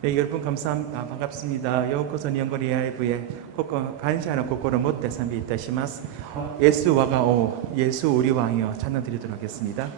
네, 여러분 감사합니다. 반갑습니다. 요코소 니온고 라이브에 간시하는心持って賛美いたします。 예수 와가 오, 예수 우리 왕이여 찬양 드리도록 하겠습니다.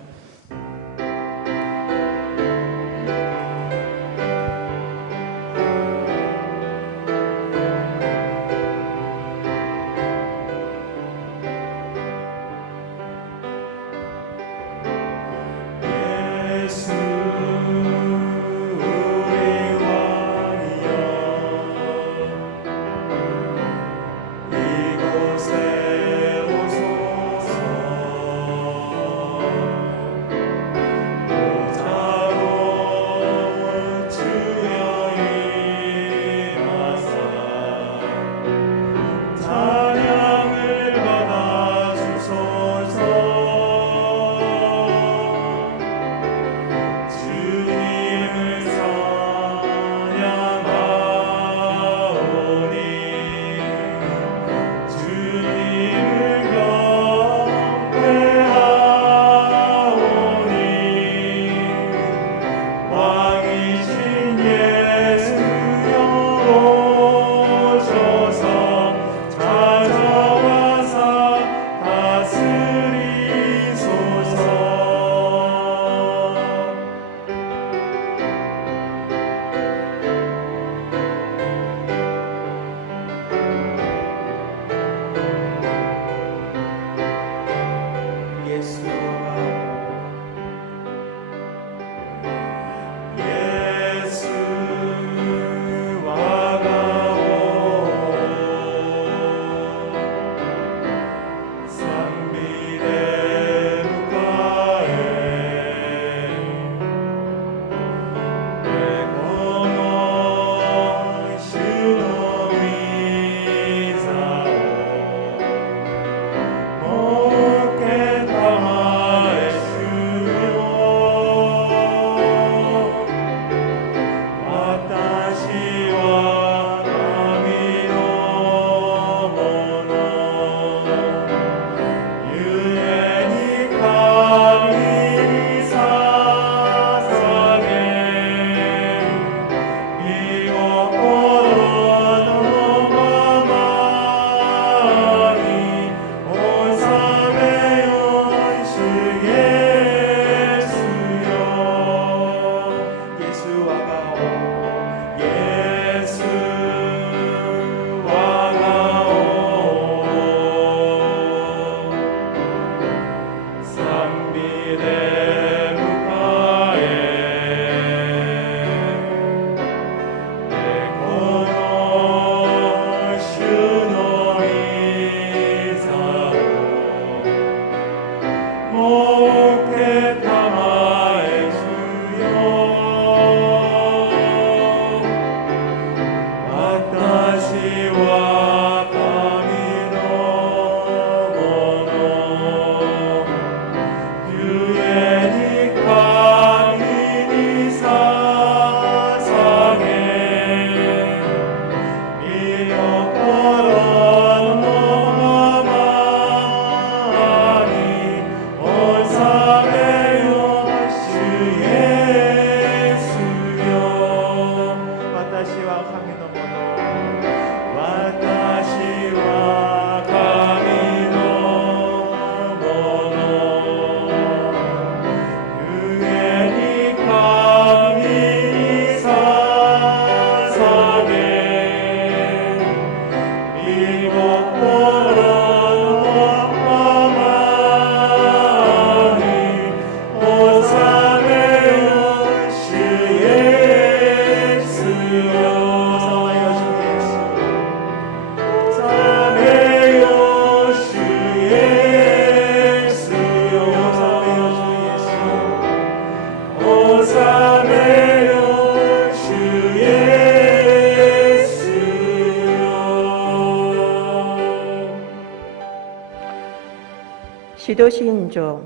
시도신조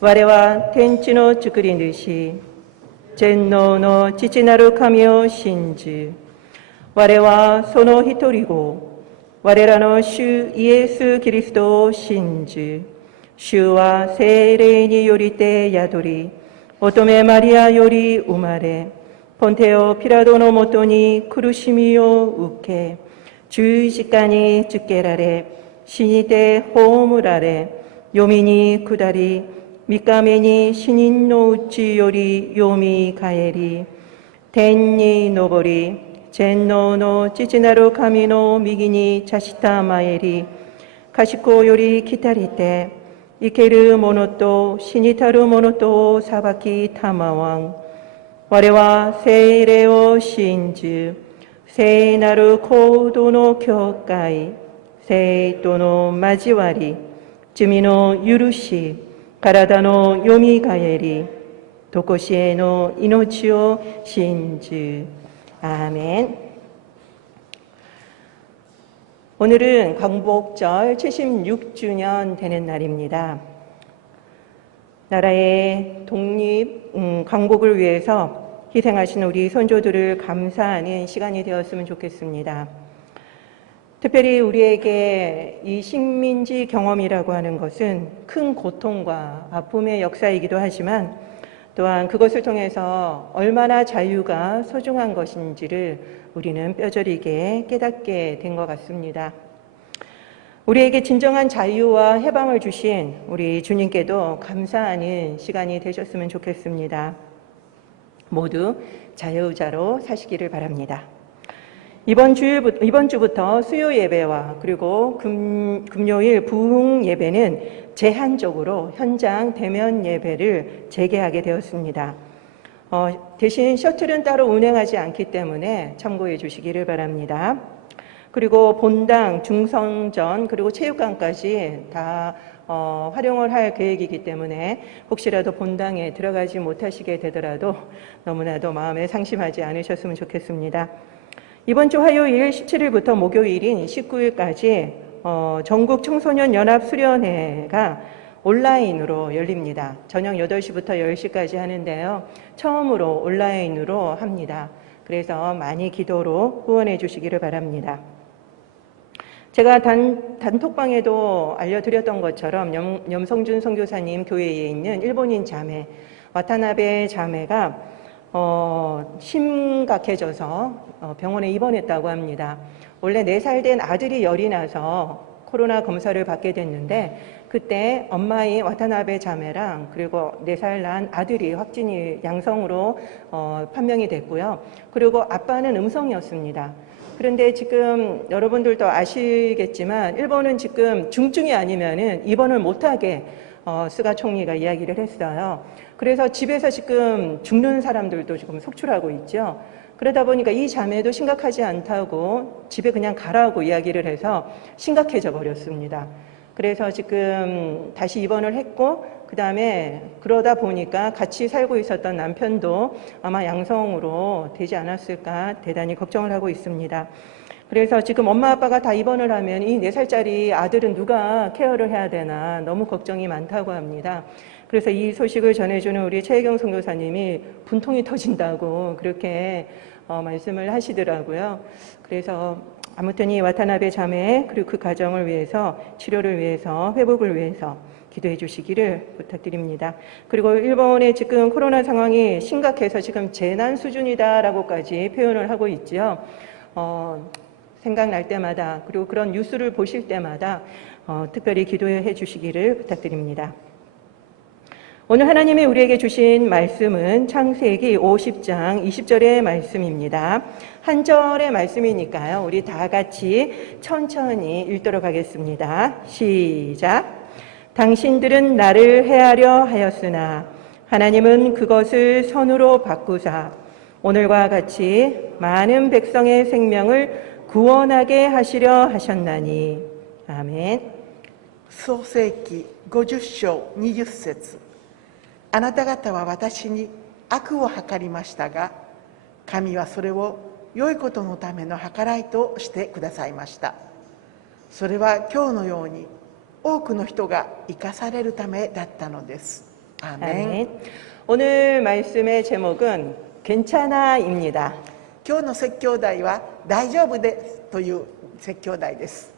我は天地の作り主全能の父なる神を信じ、我はその一人子我らの主イエス・キリストを信じ、主は聖霊によりて宿り、乙女マリアより生まれ、ポンテオ・ピラトのもとに苦しみを受け、十字架につけられ、死にて葬られ、読みに下り、三日目に死人のうちよりよみ返り、天に昇り、全能の父なる神の右に茶したまえり、賢より来たりて、生ける者と死にたる者とを裁きたまわん。我は聖霊を信じ、聖なる行動の教会、聖との交わり、罪の許し、体のよみがえり、とこしえの命を信じ. 아멘. 오늘은 광복절 76주년 되는 날입니다. 나라의 독립, 광복을 위해서 희생하신 우리 선조들을 감사하는 시간이 되었으면 좋겠습니다. 특별히 우리에게 이 식민지 경험이라고 하는 것은 큰 고통과 아픔의 역사이기도 하지만 또한 그것을 통해서 얼마나 자유가 소중한 것인지를 우리는 뼈저리게 깨닫게 된 것 같습니다. 우리에게 진정한 자유와 해방을 주신 우리 주님께도 감사하는 시간이 되셨으면 좋겠습니다. 모두 자유자로 사시기를 바랍니다. 이번 주부터 수요 예배와 그리고 금요일 부흥 예배는 제한적으로 현장 대면 예배를 재개하게 되었습니다. 대신 셔틀은 따로 운행하지 않기 때문에 참고해 주시기를 바랍니다. 그리고 본당, 중성전, 그리고 체육관까지 다 활용을 할 계획이기 때문에 혹시라도 본당에 들어가지 못하시게 되더라도 너무나도 마음에 상심하지 않으셨으면 좋겠습니다. 이번 주 화요일 17일부터 목요일인 19일까지 전국 청소년 연합 수련회가 온라인으로 열립니다. 저녁 8시부터 10시까지 하는데요. 처음으로 온라인으로 합니다. 그래서 많이 기도로 후원해 주시기를 바랍니다. 제가 단톡방에도 알려드렸던 것처럼 염성준 선교사님 교회에 있는 일본인 자매, 와타나베 자매가 심각해져서 병원에 입원했다고 합니다. 원래 4살 된 아들이 열이 나서 코로나 검사를 받게 됐는데 그때 엄마인 와타나베 자매랑 그리고 4살 난 아들이 확진이 양성으로 판명이 됐고요. 그리고 아빠는 음성이었습니다. 그런데 지금 여러분들도 아시겠지만 일본은 지금 중증이 아니면은 입원을 못하게 스가 총리가 이야기를 했어요. 그래서 집에서 지금 죽는 사람들도 지금 속출하고 있죠. 그러다 보니까 이 자매도 심각하지 않다고 집에 그냥 가라고 이야기를 해서 심각해져 버렸습니다. 그래서 지금 다시 입원을 했고 그 다음에 그러다 보니까 같이 살고 있었던 남편도 아마 양성으로 되지 않았을까 대단히 걱정을 하고 있습니다. 그래서 지금 엄마 아빠가 다 입원을 하면 이 4살짜리 아들은 누가 케어를 해야 되나 너무 걱정이 많다고 합니다. 그래서 이 소식을 전해주는 우리 최혜경 선교사님이 분통이 터진다고 그렇게 말씀을 하시더라고요. 그래서 아무튼 이 와타나베 자매 그리고 그 가정을 위해서 치료를 위해서 회복을 위해서 기도해 주시기를 부탁드립니다. 그리고 일본의 지금 코로나 상황이 심각해서 지금 재난 수준이다라고까지 표현을 하고 있죠. 생각날 때마다 그리고 그런 뉴스를 보실 때마다 특별히 기도해 주시기를 부탁드립니다. 오늘 하나님이 우리에게 주신 말씀은 창세기 50장 20절의 말씀입니다. 한 절의 말씀이니까요. 우리 다 같이 천천히 읽도록 하겠습니다. 시작. 당신들은 나를 해하려 하였으나 하나님은 그것을 선으로 바꾸사 오늘과 같이 많은 백성의 생명을 구원하게 하시려 하셨나니. 아멘. 創世記50章20節あなた方は私に悪を計りましたが、神はそれを良いことのための計らいとしてくださいました。それは今日のように多くの人が生かされるためだったのです。アーメン。 오늘 말씀의 제목은 괜찮아입니다. 今日の説教題は大丈夫ですという説教題です。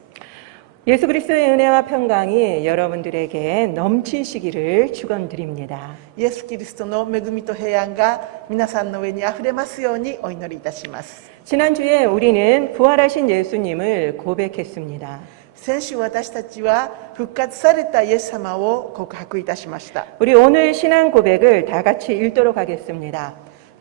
예수 그리스도의 은혜와 평강이 여러분들에게 넘치시기를 축원드립니다. イエス・キリストの恵みと平安が皆さんの上にあふれますようにお祈りいたします。 지난주에 우리는 부활하신 예수님을 고백했습니다. 先週私たちは復活されたイエス様を告白いたしました。 우리 오늘 신앙 고백을 다 같이 읽도록 하겠습니다.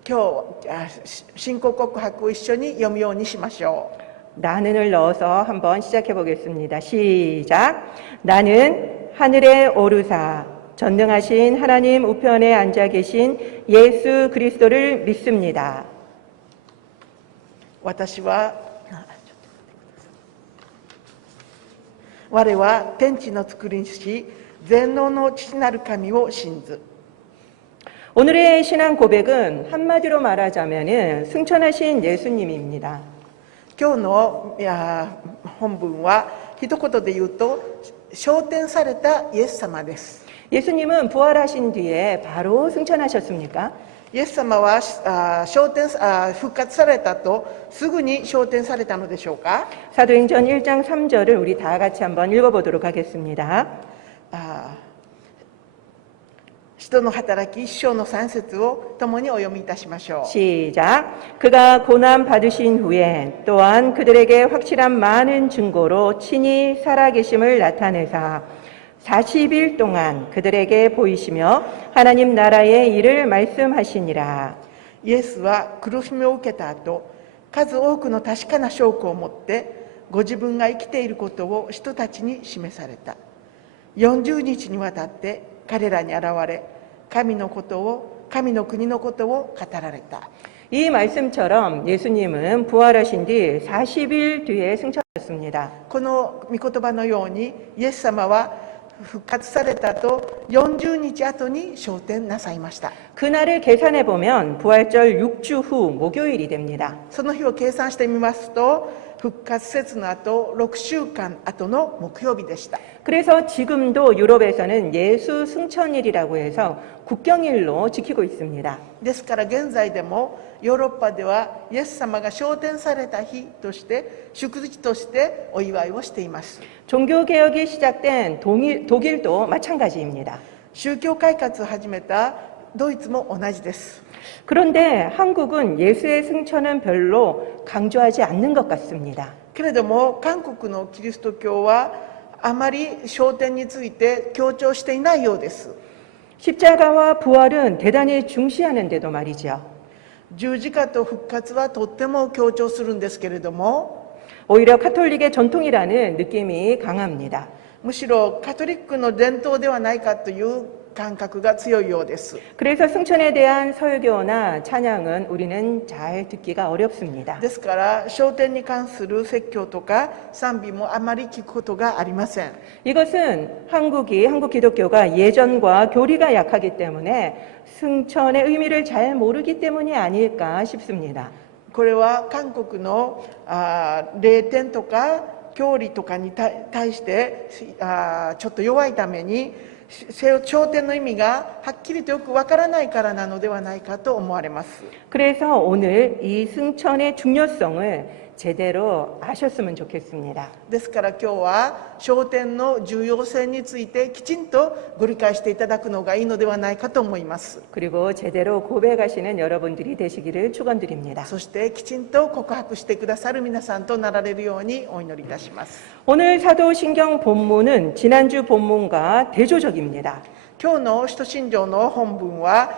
今日信仰告白を一緒に読むようにしましょう。 나는을 넣어서 한번 시작해 보겠습니다. 시작. 나는 하늘에 오르사 전능하신 하나님 우편에 앉아 계신 예수 그리스도를 믿습니다. 私は我は天地の作り主全能の父なる神を信ず。 오늘의 신앙 고백은 한마디로 말하자면 승천하신 예수님입니다. 今日の本文は一言で言うと昇天されたイエス様です。 예수님은 부활하신 뒤에 바로 승천하셨습니까? イエス様は復活されたとすぐに昇天されたのでしょうか。 사도행전 1장 3절을 우리 다 같이 한번 읽어보도록 하겠습니다. 使徒の働き1章の3節を共にお読みいたしましょう。 시작. 그가 고난 받으신 후에 또한 그들에게 확실한 많은 증거로 친히 살아계심을 나타내사 40일 동안 그들에게 보이시며 하나님 나라의 일을 말씀하시니라. イエスは苦しみを受けた後、数多くの確かな証拠を持ってご自分が生きていることを人たちに示された。40日にわたって彼らに現れ、神の国のことを語られた。 이 말씀처럼 예수님은 부활하신 뒤 40일 뒤에 승천하셨습니다. この御言葉のようにイエス様は復活されたと40日後に昇天なさいました。 그날을 계산해 보면 부활절 6주 후 목요일이 됩니다. その日を計算してみますと復活節の後6週間後の木曜日でした。 그래서 지금도 유럽에서는 예수 승천일이라고 해서 국경일로 지키고 있습니다. ですから現在でもヨーロッパではイエス様が昇天された日として祝日としてお祝いをしています。 종교개혁이 시작된 독일도 마찬가지입니다. 宗教改革を始めたドイツも同じです。 그런데 한국은 예수의 승천은 별로 강조하지 않는 것 같습니다. けれども韓国のキリスト教はあまり昇天について強調していないようです。 십자가와 부활은 대단히 중시하는데도 말이죠. 十字架と復活はとっても強調するんですけれども 오히려 카톨릭의 전통이라는 느낌이 강합니다. むしろカトリックの伝統ではないかという感覚が強いようです。 그래서 승천에 대한 설교나 찬양은 우리는 잘 듣기가 어렵습니다. ですから昇天に関する説教とか賛美もあまり聞くことがありません。 이것은 한국 기독교가 예전과 교리가 약하기 때문에 승천의 의미를 잘 모르기 때문이 아닐까 싶습니다. これは韓国の霊典とか教理とかに対してちょっと弱いために昇天の意味がはっきりとよくわからないからなのではないかと思われます。 그래서 오늘 이 승천의 중요성을 제대로 아셨으면 좋겠습니다. ですから今日は昇天の重要性についてきちんとご理解していただくのがいいのではないかと思います。 그리고 제대로 고백하시는 여러분들이 되시기를 축원드립니다. そしてきちんと告白してくださる皆さんとなられるようにお祈りいたします。 오늘 사도신경 본문은 지난주 본문과 대조적입니다. 今日の使徒信条の本文は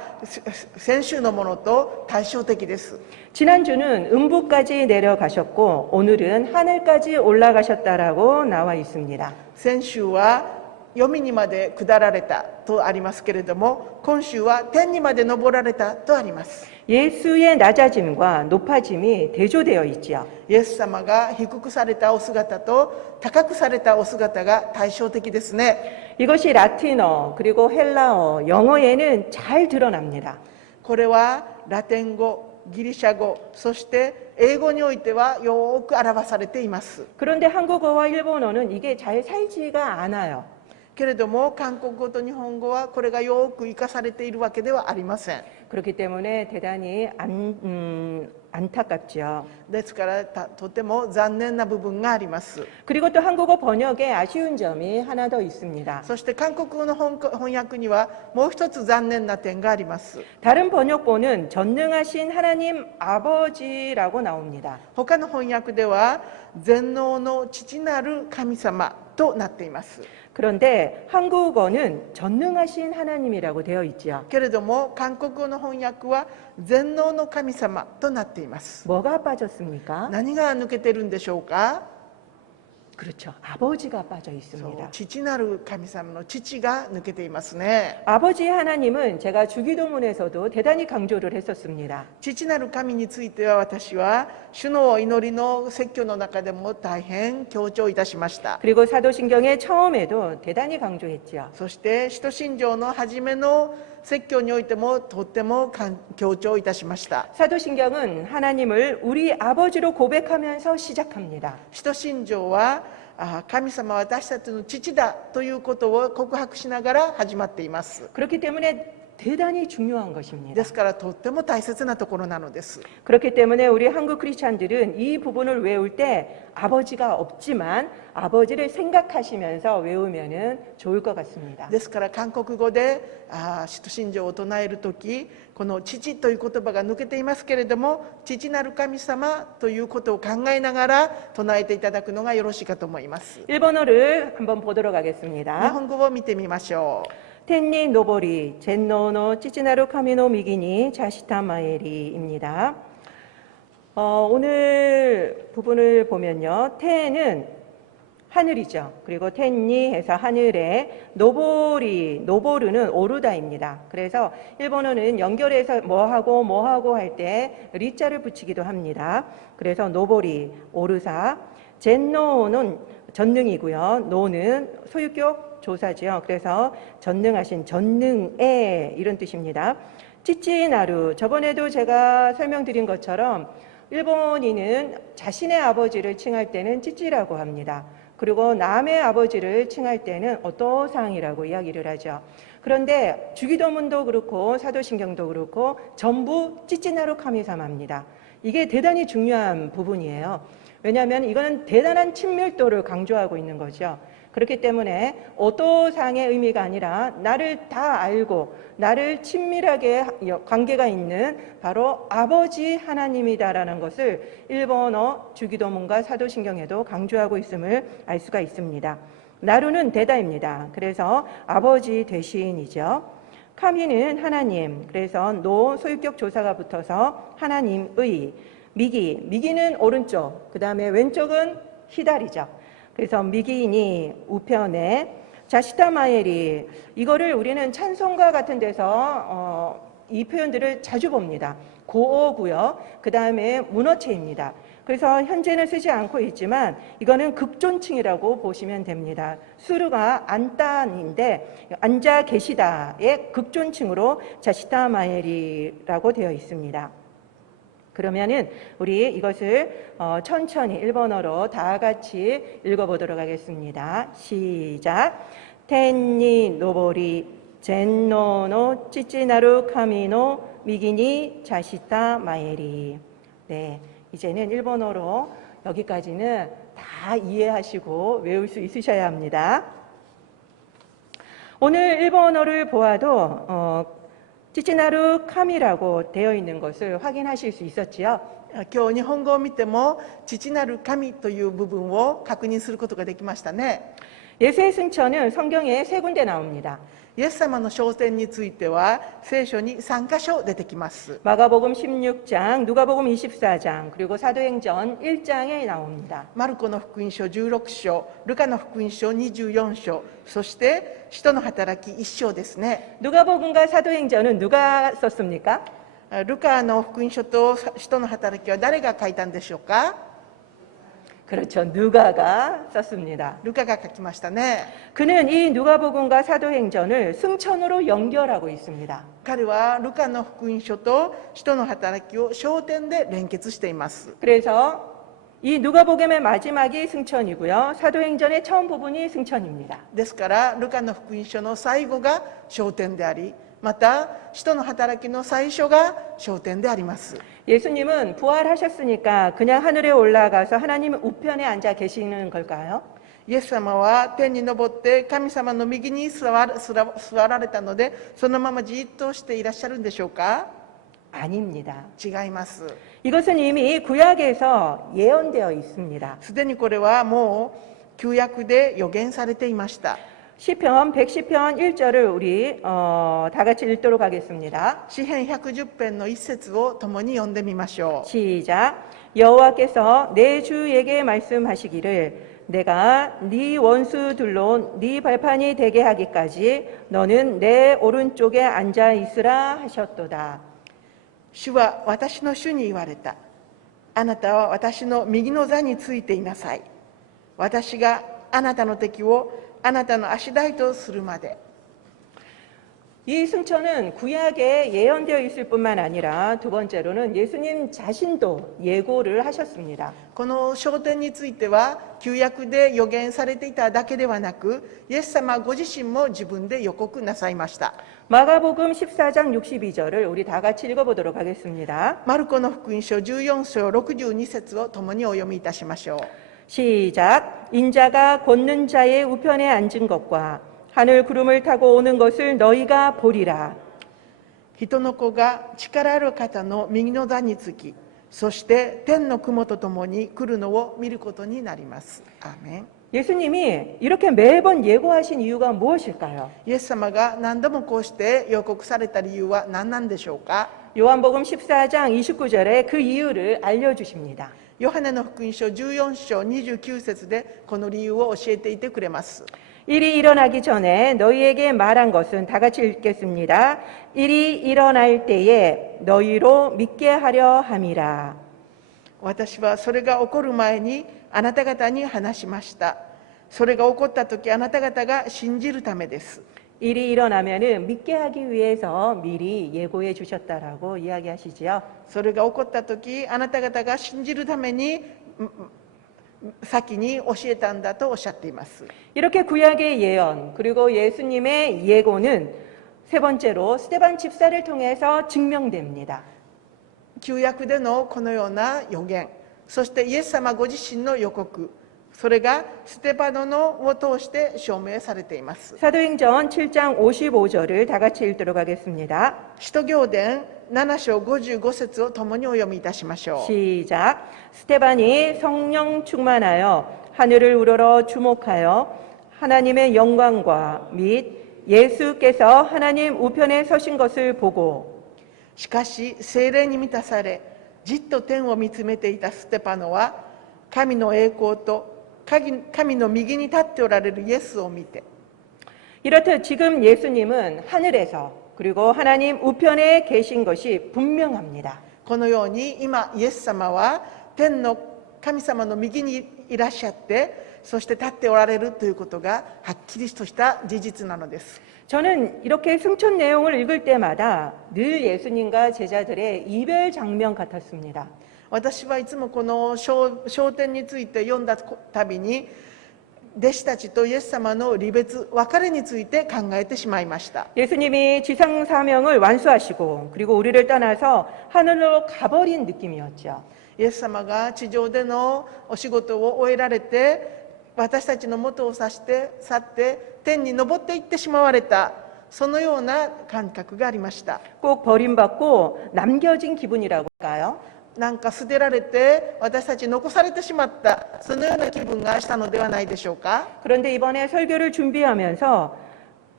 先週のものと対照的です。 지난주는 음부까지 내려가셨고 오늘은 하늘까지 올라가셨다라고 나와 있습니다. 先週は黄泉にまで下られたとありますけれども今週は天にまで昇られたとあります。 예수의 낮아짐과 높아짐이 대조되어 있지요. イエス様が低くされたお姿と高くされたお姿が対照的ですね。 이것이 라틴어 그리고 헬라어, 영어에는 잘 드러납니다. これはラテン語、ギリシャ語、そして英語においてはよく表されています。 그런데 한국어와 일본어는 이게 잘 살지가 않아요. けれども韓国語と日本語はこれがよく生かされているわけではありません。 그렇기 때문에 대단히 안타깝죠. ですからとても残念な部分があります。 그리고 또 한국어 번역에 아쉬운 점이 하나 더 있습니다. そして韓国語の翻訳にはもう一つ残念な点があります。 다른 번역본은 전능하신 하나님 아버지라고 나옵니다. 他の翻訳では全能の父なる神様となっています。 그런데 한국어는 전능하신 하나님이라고 되어 있죠. けれども韓国語の翻訳は全能の神様となっています。 뭐가 빠졌습니까? 何が抜けてるんでしょうか。 그렇죠. 아버지가 빠져 そう 있습니다. 父なる神様の父が抜けていますね。 아버지 하나님은 제가 주기도문에서도 대단히 강조를 했었습니다. 父なる神については私は主の祈りの説教の中でも大変強調いたしました。 그리고 사도신경의 처음에도 대단히 강조했죠. そして使徒信条の初めの説教においてもとっても強調いたしました。 사도신경은 하나님을 우리 아버지로 고백하면서 시작합니다. 使徒信条は神様は私たちの父だということを告白しながら始まっています。 그렇기 때문에 대단히 중요한 で 것입니다. すからとっても大切なところなのです。 그렇기 때문에 우리 한국 크리스찬들은 이 부분을 외울 때 아버지가 없지만 아버지를 생각하시면서 외우면 좋을 것 같습니다. ですから韓国語で使徒信条を唱えるとき、この父という言葉が抜けていますけれども、父なる神様ということを考えながら唱えていただくのがよろしいかと思います。 일본어를 한번 보도록 日 하겠습니다. 本語を見てみましょう。 텐니 노보리 젠노노 찌찌나루 카미노 미기니 자시타 마에리입니다. 오늘 부분을 보면요. 텐은 하늘이죠. 그리고 텐니 해서 하늘에 노보리, 노보르는 오르다입니다. 그래서 일본어는 연결해서 뭐하고 할 때 리자를 붙이기도 합니다. 그래서 노보리, 오르사, 젠노는 전능이고요. 노는 소유격 조사죠. 그래서 전능하신 전능에 이런 뜻입니다. 찌찌나루, 저번에도 제가 설명드린 것처럼 일본인은 자신의 아버지를 칭할 때는 찌찌라고 합니다. 그리고 남의 아버지를 칭할 때는 오토상이라고 이야기를 하죠. 그런데 주기도문도 그렇고 사도신경도 그렇고 전부 찌찌나루 카미사마입니다. 이게 대단히 중요한 부분이에요. 왜냐하면 이거는 대단한 친밀도를 강조하고 있는 거죠. 그렇기 때문에 오토상의 의미가 아니라 나를 다 알고 나를 친밀하게 관계가 있는 바로 아버지 하나님이다라는 것을 일본어 주기도문과 사도신경에도 강조하고 있음을 알 수가 있습니다. 나루는 대다입니다. 그래서 아버지 대신이죠. 카미는 하나님, 그래서 노 소유격 조사가 붙어서 하나님의, 미기는 오른쪽, 그 다음에 왼쪽은 히다리죠. 그래서 미기니 우편에 자시타 마에리, 이거를 우리는 찬송가 같은 데서 이 표현들을 자주 봅니다. 고어고요. 그 다음에 문어체입니다. 그래서 현재는 쓰지 않고 있지만 이거는 극존칭이라고 보시면 됩니다. 수르가 안단인데 앉아 계시다의 극존칭으로 자시타 마에리라고 되어 있습니다. 그러면은 우리 이것을 천천히 일본어로 다 같이 읽어보도록 하겠습니다. 시작. 텐니 노보리 젠노노 찌찌나루 카미노 미기니 자시타 마에리. 네, 이제는 일본어로 여기까지는 다 이해하시고 외울 수 있으셔야 합니다. 오늘 일본어를 보아도 찌찌나루 카미라고 되어 있는 것을 확인하실 수 있었지요. 今日日本語を見ても父なる神という部分を確認することができましたね。 예수의 승천은 성경에 3군데 나옵니다. イエス様の昇天については聖書に3箇所出てきます。 마가복음 16장, 누가복음 24장, 그리고 사도행전 1장에 나옵니다. マルコの福音書16章、ルカの福音書24章、そして使徒の働き1章ですね。 누가복음과 사도행전은 누가 썼습니까? ルカの福音書と使徒の働きは誰が書いたんでしょうか。 그렇죠. 누가가 썼습니다. ルカが書きましたね。 그는 이 누가복음과 사도행전을 승천으로 연결하고 있습니다. 彼はルカの福音書と使徒の働きを昇天で連結しています。 그래서 이 누가복음의 마지막이 승천이고요. 사도행전의 처음 부분이 승천입니다. ですからルカの福音書の最後が昇天であり、また使徒の働きの最初が昇天であります。 예수님은 부활하셨으니까 그냥 하늘에 올라가서 하나님 우편에 앉아 계시는 걸까요? イエス様は天に昇って神様の右に座られたので、そのままじっとしていらっしゃるんでしょうか？ 아닙니다. 違います。 이것은 이미 구약에서 예언되어 있습니다. すでにこれはもう旧約で予言されていました。 시편 110편 1절을 우리 다 같이 읽도록 하겠습니다. 詩編110編の一節を共に読んでみましょう。 시작. 여호와께서 내 주에게 말씀하시기를 내가 네 원수들로 네 발판이 되게 하기까지 너는 내 오른쪽에 앉아 있으라 하셨도다. 主は私の主に言われた。あなたは私の右の座についていなさい。私があなたの敵をあなたの足台とするまで。 이 승천은 구약에 예언되어 있을 뿐만 아니라 두 번째로는 예수님 자신도 예고를 하셨습니다. この昇天については旧約で予言されていただけではなく、イエス様ご自身も自分で予告なさいました。 마가복음 14장 62절을 우리 다 같이 읽어보도록 하겠습니다. マルコの福音書14章62節を共にお読みいたしましょう。 시작. 인자가 걷는 자의 우편에 앉은 것과 하늘 구름을 타고 오는 것을 너희가 보리라. 人の子が力ある方の右の座につき、そして天の雲とともに来るのを見ることになります。アーメン。 예수님이 이렇게 매번 예고하신 이유가 무엇일까요? イエス様が何度もこうして予告された理由は何なんでしょうか？ 요한복음 14장 29절에 그 이유를 알려주십니다. ヨハネの福音書14章29節でこの理由を教えていてくれます。 일이 일어나기 전에 너희에게 말한 것은 다 같이 읽겠습니다. 일이 일어날 때에 너희로 믿게 하려 함이라. 私はそれが起こる前にあなた方に話しました。それが起こった時あなた方が信じるためです。 일이 일어나면은 믿게 하기 위해서 미리 예고해 주셨다라고 이야기하시지요. それが起こった時あなた方が信じるために先に教えたんだとおっしゃっています。 이렇게 구약의 예언 그리고 예수님의 예고는 세 번째로 스데반 집사를 통해서 증명됩니다. 旧約でのこのような予言、そしてイエス様ご自身の予告、それがステパノを通して証明されています。 사도행전 7장 55절을 다 같이 읽도록 하겠습니다. 使徒行伝7章55節を共にお読みいたしましょう。 시작. 스테반이 성령 충만하여 하늘을 우러러 주목하여 하나님의 영광과 및 예수께서 하나님 우편에 서신 것을 보고 しかし聖霊に満たされじっと天を見つめていたステパノは神の栄光と神の右に立っておられるイエスを見て 이렇듯 지금 예수님은 하늘에서 그리고 하나님 우편에 계신 것이 분명합니다. このように今イエス様は天の神様の右にいらっしゃってそして立っておられるということがはっきりとした事実なのです。 저는 이렇게 승천 내용을 읽을 때마다 늘 예수님과 제자들의 이별 장면 같았습니다. 私はいつもこの昇天について読んだたびに弟子たちとイエス様の離別別れについて考えてしまいました。 예수님이 지상 사명을 완수하시고 그리고 우리를 떠나서 하늘로 가버린 느낌이었죠. イエス様が地上でのお仕事を終えられて私たちの元を去って天に昇っていってしまわれたそのような感覚がありました。 꼭 버림받고 남겨진 기분이라고 할까요? なんか捨てられて私たち残されてしまったそのような気分がしたのではないでしょうか。 그런데 이번에 설교를 준비하면서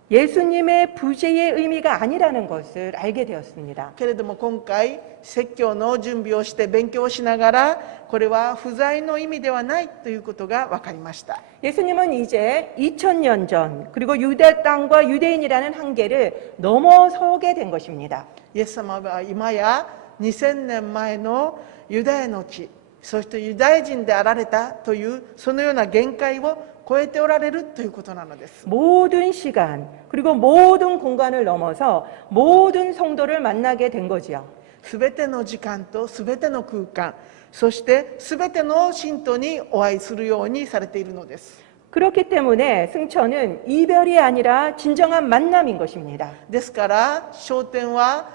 예수님의 부재의 의미가 아니라는 것을 알게 되었습니다. けれども今回説教の準備をして勉強しながらこれは不在の意味ではないということが分かりました。 예수님은 이제 2000년 전 그리고 유대 땅과 유대인이라는 한계를 넘어서게 된 것입니다. イエス様は今や2000年前のユダヤの地そしてユダヤ人であられたというそのような限界を超えておられるということなのです。 모든 시간 그리고 모든 공간을 넘어서 모든 성도를 만나게 된 거지요. すべての時間とすべての空間、そしてすべての信徒にお会いするようにされているのです。 그렇기 때문에 승천은 이별이 아니라 진정한 만남인 것입니다. ですから昇天は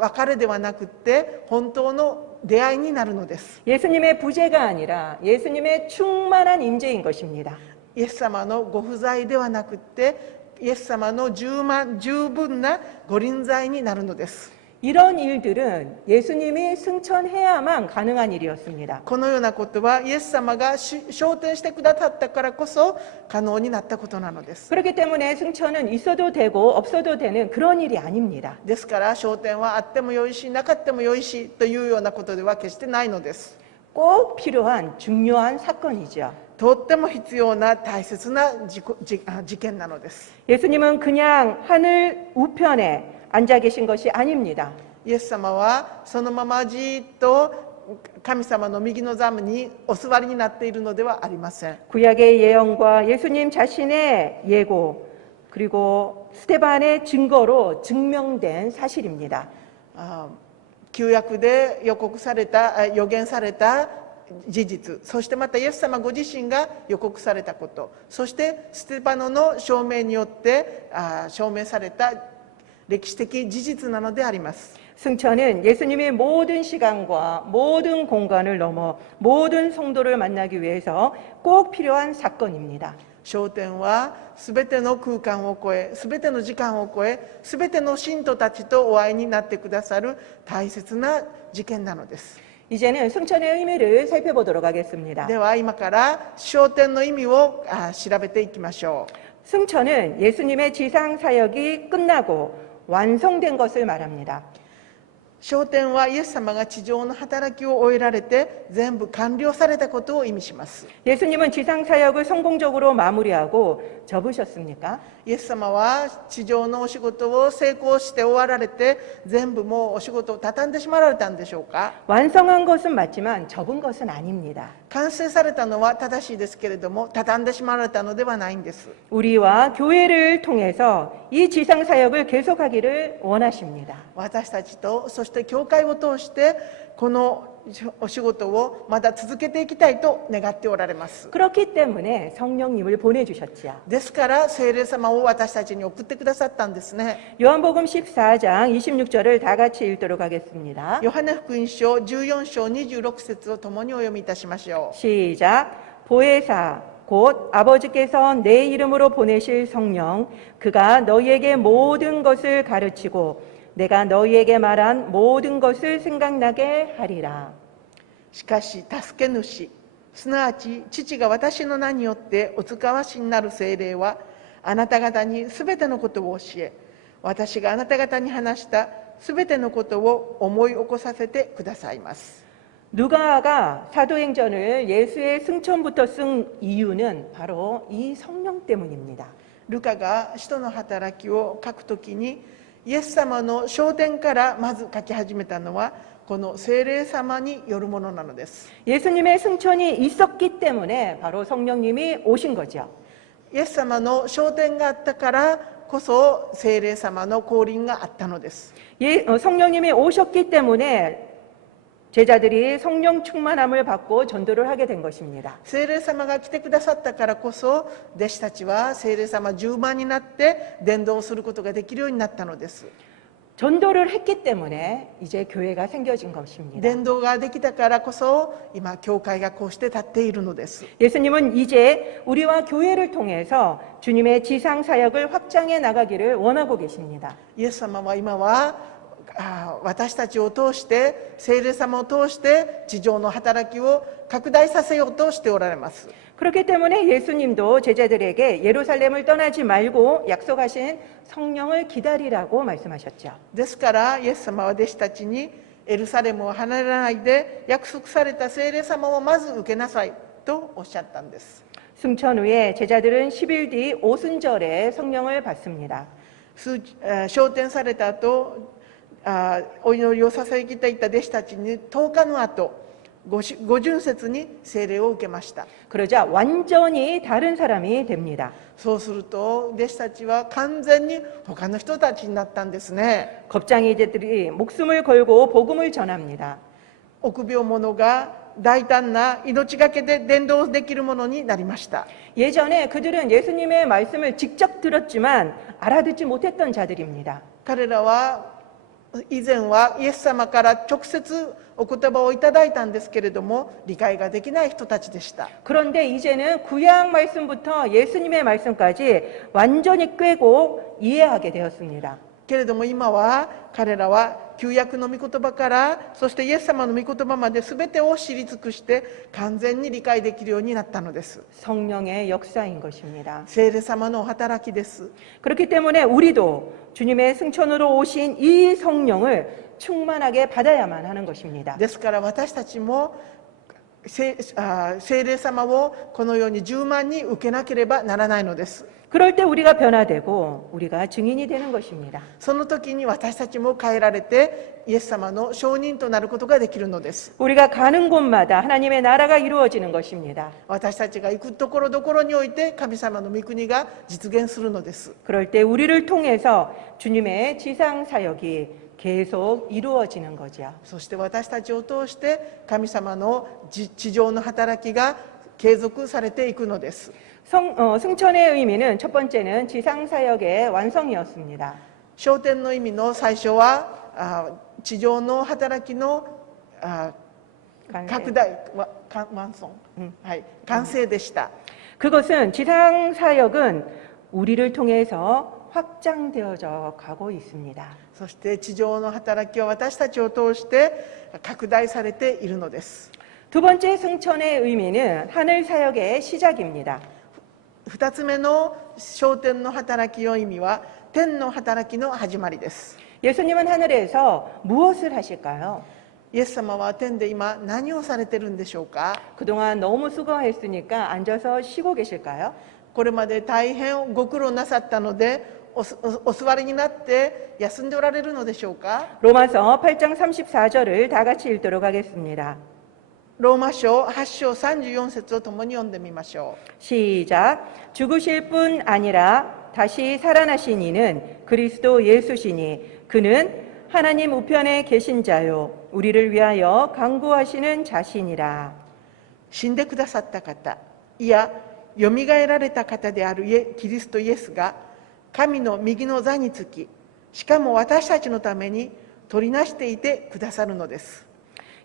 別れではなくって本当の出会いになるのです。 예수님의 부재가 아니라 예수님의 충만한 임재인 것입니다. イエス様のご不在ではなくってイエス様の十分なご臨在になるのです。 이런 일들은 예수님이 승천해야만 가능한 일이었습니다. このようなことはイエス様が昇天してくださったからこそ可能になったことなのです。 그렇기 때문에 승천은 있어도 되고 없어도 되는 그런 일이 아닙니다. ですから昇天はあってもよいしなかってもよいしというようなことでは決してないのです。 꼭 필요한 중요한 사건이죠. とっても必要な大切な事件なのです。 예수님은 그냥 하늘 우편에 앉아 계신 것이 아닙니다. イエス様はそのままじっと神様の右の座にお座りになっているのではありません。 구약의 예언과 예수님 자신의 예고 그리고 스테반의 증거로 증명된 사실입니다. 旧約で予告された予言された事実、そしてまたイエス様ご自身が予告されたこと、そしてステパノの証明によって証明された歴史的事実なのであります。 승천은 예수님의 모든 시간과 모든 공간을 넘어 모든 성도를 만나기 위해서 꼭 필요한 사건입니다. 昇天はすべての空間を超え、すべての時間を超え、すべての信徒たちとお会いになってくださる大切な事件なのです。 이제는 승천의 의미를 살펴보도록 하겠습니다. では今から昇天の意味を調べていきましょう。 승천은 예수님의 지상 사역이 끝나고 완성된 것을 말합니다. 昇天はイエス様が地上の働きを終えられて全部完了されたことを意味します。 예수님은 지상 사역을 성공적으로 마무리하고 접으셨습니까? イエス様は地上のお仕事を成功して終わられて全部もうお仕事を畳んでしまわれたんでしょうか。 완성한 것은 맞지만 접은 것은 아닙니다. 完成されたのは正しいですけれども畳んでしまわれたのではないんです。 우리와 교회를 통해서 이 지상 사역을 계속하기를 원하십니다. 私たちとそして教会を通してこのお仕事をまだ続けていきたいと願っておられます。 그렇기 때문에 성령님을 보내주셨지요. ですから聖霊様を私たちに送ってくださったんですね。 요한복음 14장 26절을 다 같이 읽도록 하겠습니다. ヨハネ福音書14章26節を共にお読みいたしましょう。 시작. 보혜사 곧 아버지께서 내 이름으로 보내실 성령 그가 너희에게 모든 것을 가르치고 내가 너희에게 말한 모든 것을 생각나게 하리라. しかし助け主すなわち父が私の名によってお使わしになる聖霊はあなた方にすべてのことを教え私があなた方に話したすべてのことを思い起こさせてくださいます。 누가가 사도행전을 예수의 승천부터 쓴 이유는 바로 이 성령 때문입니다. ルカが使徒の働きを書くときにイエス様の昇天からまず書き始めたのはこの聖霊様によるものなのです。 예수님의 승천이 있었기 때문에 바로 성령님이 오신 거죠. イエス様の昇天があったからこそ聖霊様の降臨があったのです。 성령님이 오셨기 때문에 제자들이 성령 충만함을 받고 전도를 하게 된 것입니다. 聖霊様が来てくださったからこそ弟子たちは聖霊様10万になって伝道することができるようになったのです。 전도를 했기 때문에 이제 교회가 생겨진 것입니다. 伝道ができたからこそ今教会がこうして立っているのです。 예수님은 이제 우리와 교회를 통해서 주님의 지상 사역을 확장해 나가기를 원하고 계십니다. イエス様は今は私たちを通して聖霊様を通して地上の働きを拡大させようとしておられます。 그렇기 때문에 예수님도 제자들에게 예루살렘을 떠나지 말고 약속하신 성령을 기다리라고 말씀하셨죠. ですからイエス様は弟子たちにエルサレムを離れないで約束された聖霊様をまず受けなさいとおっしゃったんです。 승천 후에 제자들은 10일 뒤 오순절에 성령을 받습니다. 昇天された後お祈りを捧げていた弟子たちに10日の後五巡節に聖霊を受けました。 그러자 완전히 다른 사람이 됩니다. そうすると弟子たちは完全に他の人たちになったんですね。 겁쟁이들이 목숨을 걸고 복음을 전합니다. 臆病者が大胆な命がけで伝道できるものになりました。 예전에 그들은 예수님의 말씀을 직접 들었지만 알아듣지 못했던 자들입니다. 彼らは以前はイエス様から直接お言葉をいただいたんですけれども理解ができない人たちでした。 그런데 이제는 구약 말씀부터 예수님의 말씀까지 완전히 꿰고 이해하게 되었습니다. けれども今は彼らは旧約の御言葉からそしてイエス様の御言葉まで全てを知り尽くして完全に理解できるようになったのです。 성령의 역사인 것입니다. 聖霊様のお働きです。 그렇기 때문에 우리도 주님의 승천으로 오신 이 성령을 충만하게 받아야만 하는 것입니다. ですから私たちも聖霊様をこのように10万に受けなければならないのです。 그럴 때 우리가 변화되고 우리가 증인이 되는 것입니다. その時に私たちも変えられてイエス様の証人となることができるのです。 우리가 가는 곳마다 하나님의 나라가 이루어지는 것입니다. 私たちが行くところどころにおいて神様の御国が実現するのです。 그럴 때 우리를 통해서 주님의 지상 사역이 계속 이루어지는 거죠. そして私たちを通して神様の地上の働きが継続されていくのです。 승천의 의미는 첫 번째는 지상 사역의 완성이었습니다. 昇天の意味の最初は地上の働きの拡大完成、はい、完成でした。 그것은 지상 사역은 우리를 통해서 확장되어져 가고 있습니다. そして地上の働きは私たちを通して拡大されているのです。 두 번째 승천의 의미는 하늘 사역의 시작입니다. 2つ目の昇天の働きの意味は天の働きの始まりです。 예수님은 하늘에서 무엇을 하실까요? イエス様は天で今何をされてるんでしょうか。 그동안 너무 수고했으니까 앉아서 쉬고 계실까요? これまで大変ご苦労なさったのでお座りになって休んでおられるのでしょうか。 로마서 8장 34절을 다 같이 읽도록 하겠습니다. ローマ書8章34節を共に読んでみましょう。 시작. 죽으실 뿐 아니라 다시 살아나신 이는 그리스도 예수시니 그는 하나님 우편에 계신 자요 우리를 위하여 강구하시는 자신이라. 死んでくださった方、いやよみがえられた方であるキリストイエスが神の右の座につき、しかも私たちのために取りなしていてくださるのです。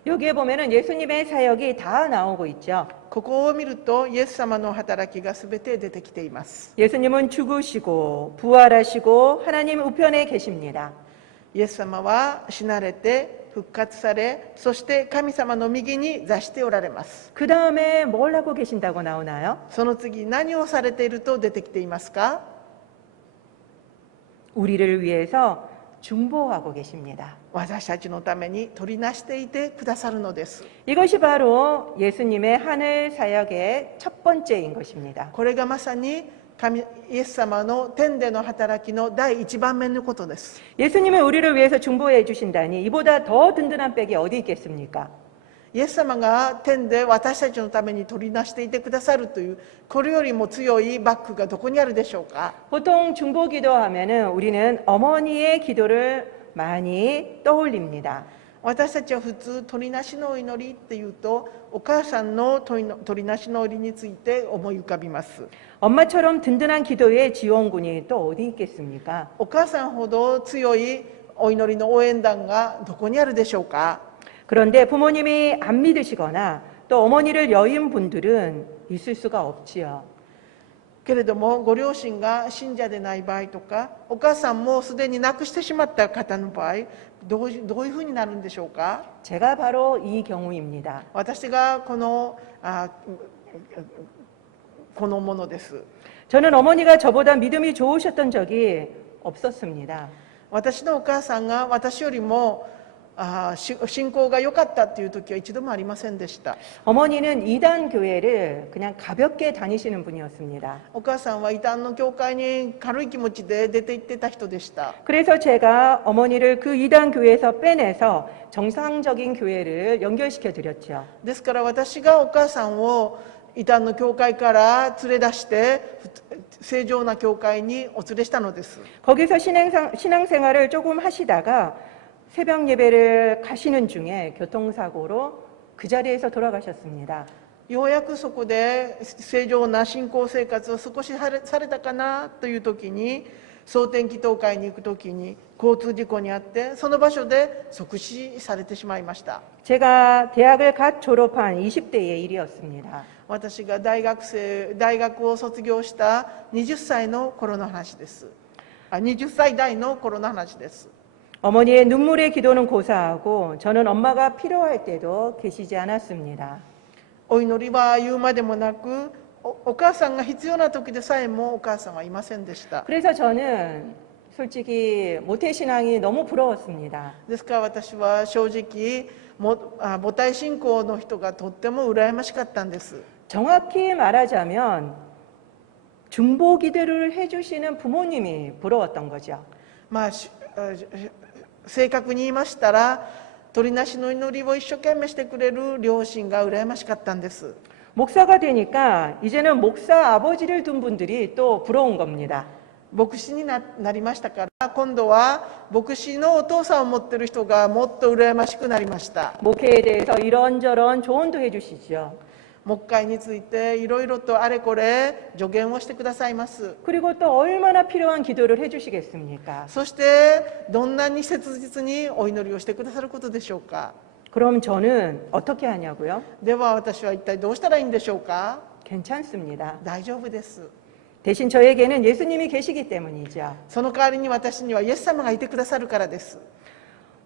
여기에 보면은 예수님의 사역이 다 나오고 있죠. ここを見るとイエス様の働きがすべて出てきています。 예수님은 죽으시고 부활하시고 하나님 우편에 계십니다. イエス様は死なれて復活され、そして神様の右に座しておられます。 그 다음에 뭘 하고 계신다고 나오나요? その次何をされていると出てきていますか。 우리를 위해서 중보하고 계십니다. 私たちのために取りなしていてくださるのです。 이것이 바로 예수님의 하늘 사역의 첫 번째인 것입니다. これがまさにイエス様の天での働きの第一番目のことです。 예수님은 우리를 위해서 중보해 주신다니 이보다 더 든든한 백이 어디 있겠습니까? イエス様が天で私たちのために取りなしていてくださるというこれよりも強いバックがどこにあるでしょうか。 보통 중보 기도하면은 우리는 어머니의 기도를 많이 떠올립니다. 私たちは普通取りなしのお祈りっていうとお母さんの取りなしのお祈りについて思い浮かびます。 엄마처럼 든든한 기도의 지원군이 또 어디 있겠습니까? お母さんほど強いお祈りの応援団がどこにあるでしょうか。 그런데 부모님이 안 믿으시거나 또 어머니를 여인 분들은 있을 수가 없지요. けれどもご両親が信者でない場合とかお母さんもすでに亡くしてしまった方の場合どういうふうになるんでしょうか。 제가 바로 이 경우입니다. 私がこのものです。 저는 어머니가 저보다 믿음이 좋으셨던 적이 없었습니다. 私のお母さんが私よりも信仰が良かったっていう時は一度もありませんでした。 어머니는 이단 교회를 그냥 가볍게 다니시는 분이었습니다. お母さんは異端の教会に軽い気持ちで出て行ってた人でした。 그래서 제가 어머니를 그 이단 교회에서 빼내서 정상적인 교회를 연결시켜 드렸죠. ですから私がお母さんを異端の教会から連れ出して正常な教会にお連れしたのです。 거기서 신앙생활을 조금 하시다가 새벽 예배를 가시는 중에 교통사고로 그 자리에서 돌아가셨습니다. ようやくそこで正常な信仰生活を少しされたかなという時に、蒼天祈祷会に行く時に交通事故にあって、その場所で即死されてしまいました。 제가 대학을 갓 졸업한 20대의 일이었습니다. 私が大学を卒業した20歳の頃の話です。20歳代の頃の話です。 어머니의 눈물의 기도는 고사하고 저는 엄마가 필요할 때도 계시지 않았습니다. お祈りは言うまでもなく、お母さんが必要な時でさえもお母さんはいませんでした。 그래서 저는 솔직히 모태신앙이 너무 부러웠습니다. ですから私は正直母体信仰の人がとっても羨ましかったんです。 정확히 말하자면 중보 기도를 해주시는 부모님이 부러웠던 거죠. 正確に言いましたら、鳥なしの祈りを一生懸命してくれる両親が羨ましかったんです。 목사가 되니까 이제는 목사 아버지를 둔 분들이 또 부러운 겁니다. 牧師になりましたから、今度は牧師のお父さんを持ってる人がもっと羨ましくなりました。 목회에 대해서 이런저런 조언도 해주시죠. 牧会についていろいろとあれこれ助言をしてくださいます。 그리고 또 얼마나 필요한 기도를 해주시겠습니까? そしてどんなに切実にお祈りをしてくださることでしょうか。 그럼 저는 어떻게 하냐고요? では私は一体どうしたらいいんでしょうか。 괜찮습니다. 大丈夫です。 대신 저에게는 예수님이 계시기 때문이죠. その代わりに私にはイエス様がいてくださるからです。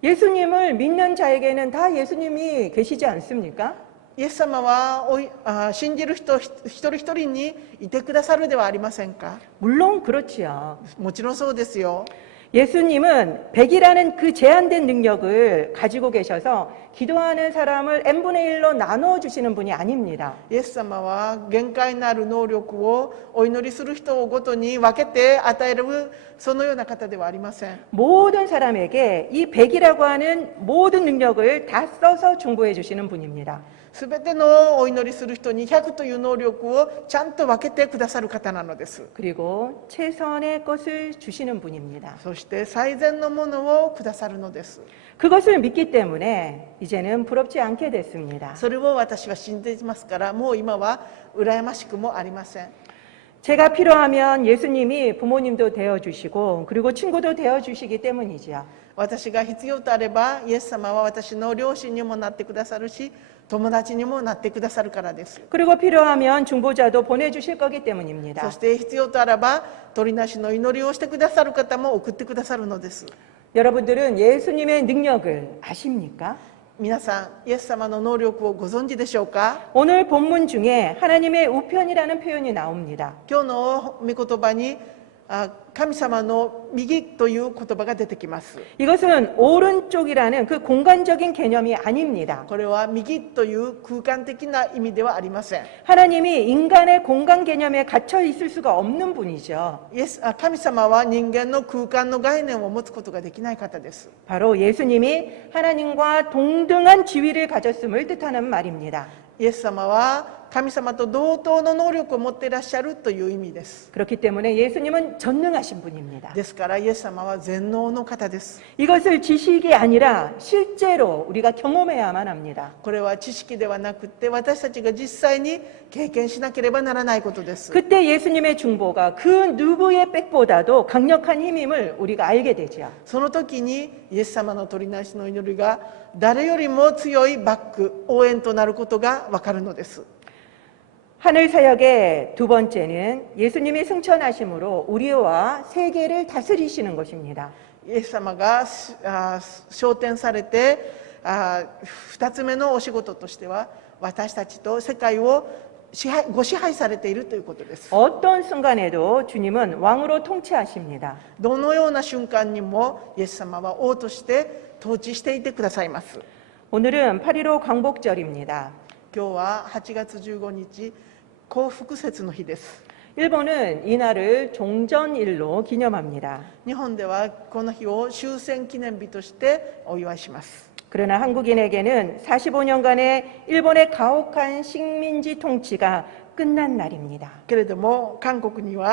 예수님을 믿는 자에게는 다 예수님이 계시지 않습니까? イエス様は信じる人一人一人にいてくださるではありませんか。 물론 그렇지요. もちろんそうですよ。 예수님은 100이라는 그 제한된 능력을 가지고 계셔서 기도하는 사람을 n분의 1로 나눠주시는 분이 아닙니다. イエス様は限界のある能力をお祈りする人をごとに分けて与えるそのような方ではありません。 모든 사람에게 이 100이라고 하는 모든 능력을 다 써서 중보해 주시는 분입니다. すべてのお祈りする人に100という能力をちゃんと分けてくださる方なのです。 그리고 최선의 것을 주시는 분입니다. そして最善のものをくださるのです。 그것을 믿기 때문에 이제는 부럽지 않게 됐습니다. それを私は信じていますから、もう今は羨ましくもありません。 제가 필요하면 예수님이 부모님도 되어주시고 그리고 친구도 되어주시기 때문이죠. 私が必要とあれば、イエス様は私の両親にもなってくださるし、友達にもなってくださるからです。 그리고 필요하면 중보자도 보내주실 거기 때문입니다. そして必要とあれば、鳥なしの祈りをしてくださる方も送ってくださるのです。 여러분들은 예수님의 능력을 아십니까? 皆さん、イエス様の能力をご存知でしょうか。 오늘 본문 중에 하나님의 우편이라는 표현이 나옵니다. 今日の御言葉に神様の右という言葉が出てきます。 이것은 오른쪽이라는 그 공간적인 개념이 아닙니다. これは右という空間的な意味ではありません。 하나님이 인간의 공간 개념에 갇혀 있을 수가 없는 분이죠. 神様は人間の空間の概念を持つことができない方です。 바로 예수님이 하나님과 동등한 지위를 가졌음을 뜻하는 말입니다. イエス様は神様と同等の能力を持っていらっしゃるという意味です。 그렇기 때문에 예수님은 전능하신 분입니다. ですからイエス様は全能の方です。 이것을 지식이 아니라 실제로 우리가 경험해야만 합니다. これは知識ではなくて、私たちが実際に経験しなければならないことです。 그때 예수님의 중보가 그 누구의 백보다도 강력한 힘임을 우리가 알게 되죠. その時にイエス様の取りなしの祈りが誰よりも強いバック、応援となることがわかるのです。 하늘 사역의 두 번째는 예수님이 승천하심으로 우리와 세계를 다스리시는 것입니다. イエス様が昇天されて、2つ目のお仕事としては私たちと世界をご支配されているということです。 어떤 순간에도 주님은 왕으로 통치하십니다. どのような瞬間にもイエス様は王として統治していてくださいます。 오늘은 8.15 광복절입니다. 今日は8月15日光復節の日です。 일본은 이날을 종전일로 기념합니다. 日本ではこの日を終戦記念日としてお祝いします。 그러나 한국인에게는 45년간의 일본의 가혹한 식민지 통치가 끝난 날입니다. けれども韓国にお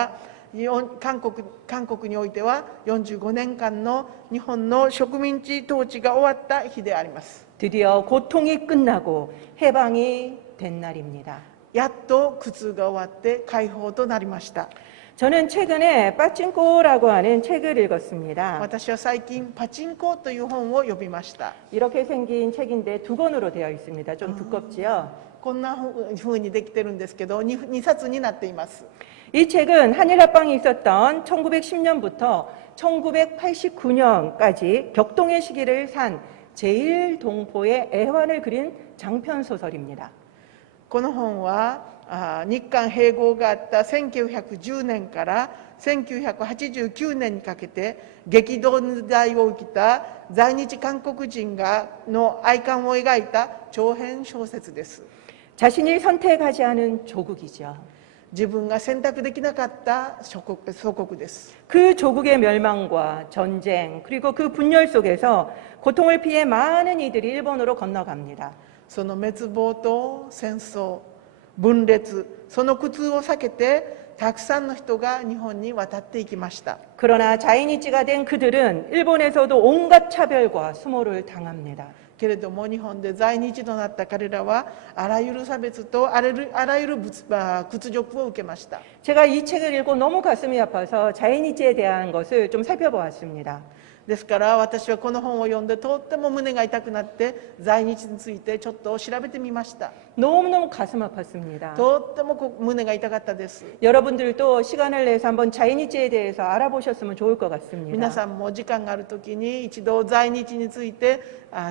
いては45年間の日本の植民地統治が終わった日であります。 드디어 고통이 끝나고 해방이 된 날입니다. やっと苦痛が終わって解放となりました。 저는 최근에 빠찡코라고 하는 책을 읽었습니다. 私は最近パチンコという本を読みました。 이렇게 생긴 책인데 두 권으로 되어 있습니다. 좀 두껍지요? こんなふうにできてるんですけど 2冊になっています。 이 책은 한일 합방이 있었던 1910년부터 1989년까지 격동의 시기를 산 제1동포의 애환을 그린 장편 소설입니다. この本は日韓併合があった1910年から1989年にかけて激動の時代を生きた在日韓国人の哀感を描いた長編小説です。 자신이 선택하지 않은 조국이죠. 自分が選択できなかった祖国です。 그 조국의 멸망과 전쟁 그리고 그 분열 속에서 고통을 피해 많은 이들이 일본으로 건너갑니다. その滅亡と戦争、分裂、その苦痛を避けてたくさんの人が日本に渡っていきました。 그러나 자이니치가 된 그들은 일본에서도 온갖 차별과 수모를 당합니다. けれども日本で在日となった彼らはあらゆる差別とあらゆる屈辱を受けました。 제가 이 책을 읽고 너무 가슴이 아파서 자이니치에 대한 것을 좀 살펴보았습니다. ですから私はこの本を読んでとっても胸が痛くなって在日についてちょっと調べてみました。 너무너무 가슴 아팠습니다. とっても胸が痛かったです。 여러분들도 시간을 내서 한번 자이니치에 대해서 알아보셨으면 좋을 것 같습니다. 皆さんも時間があるときに一度在日について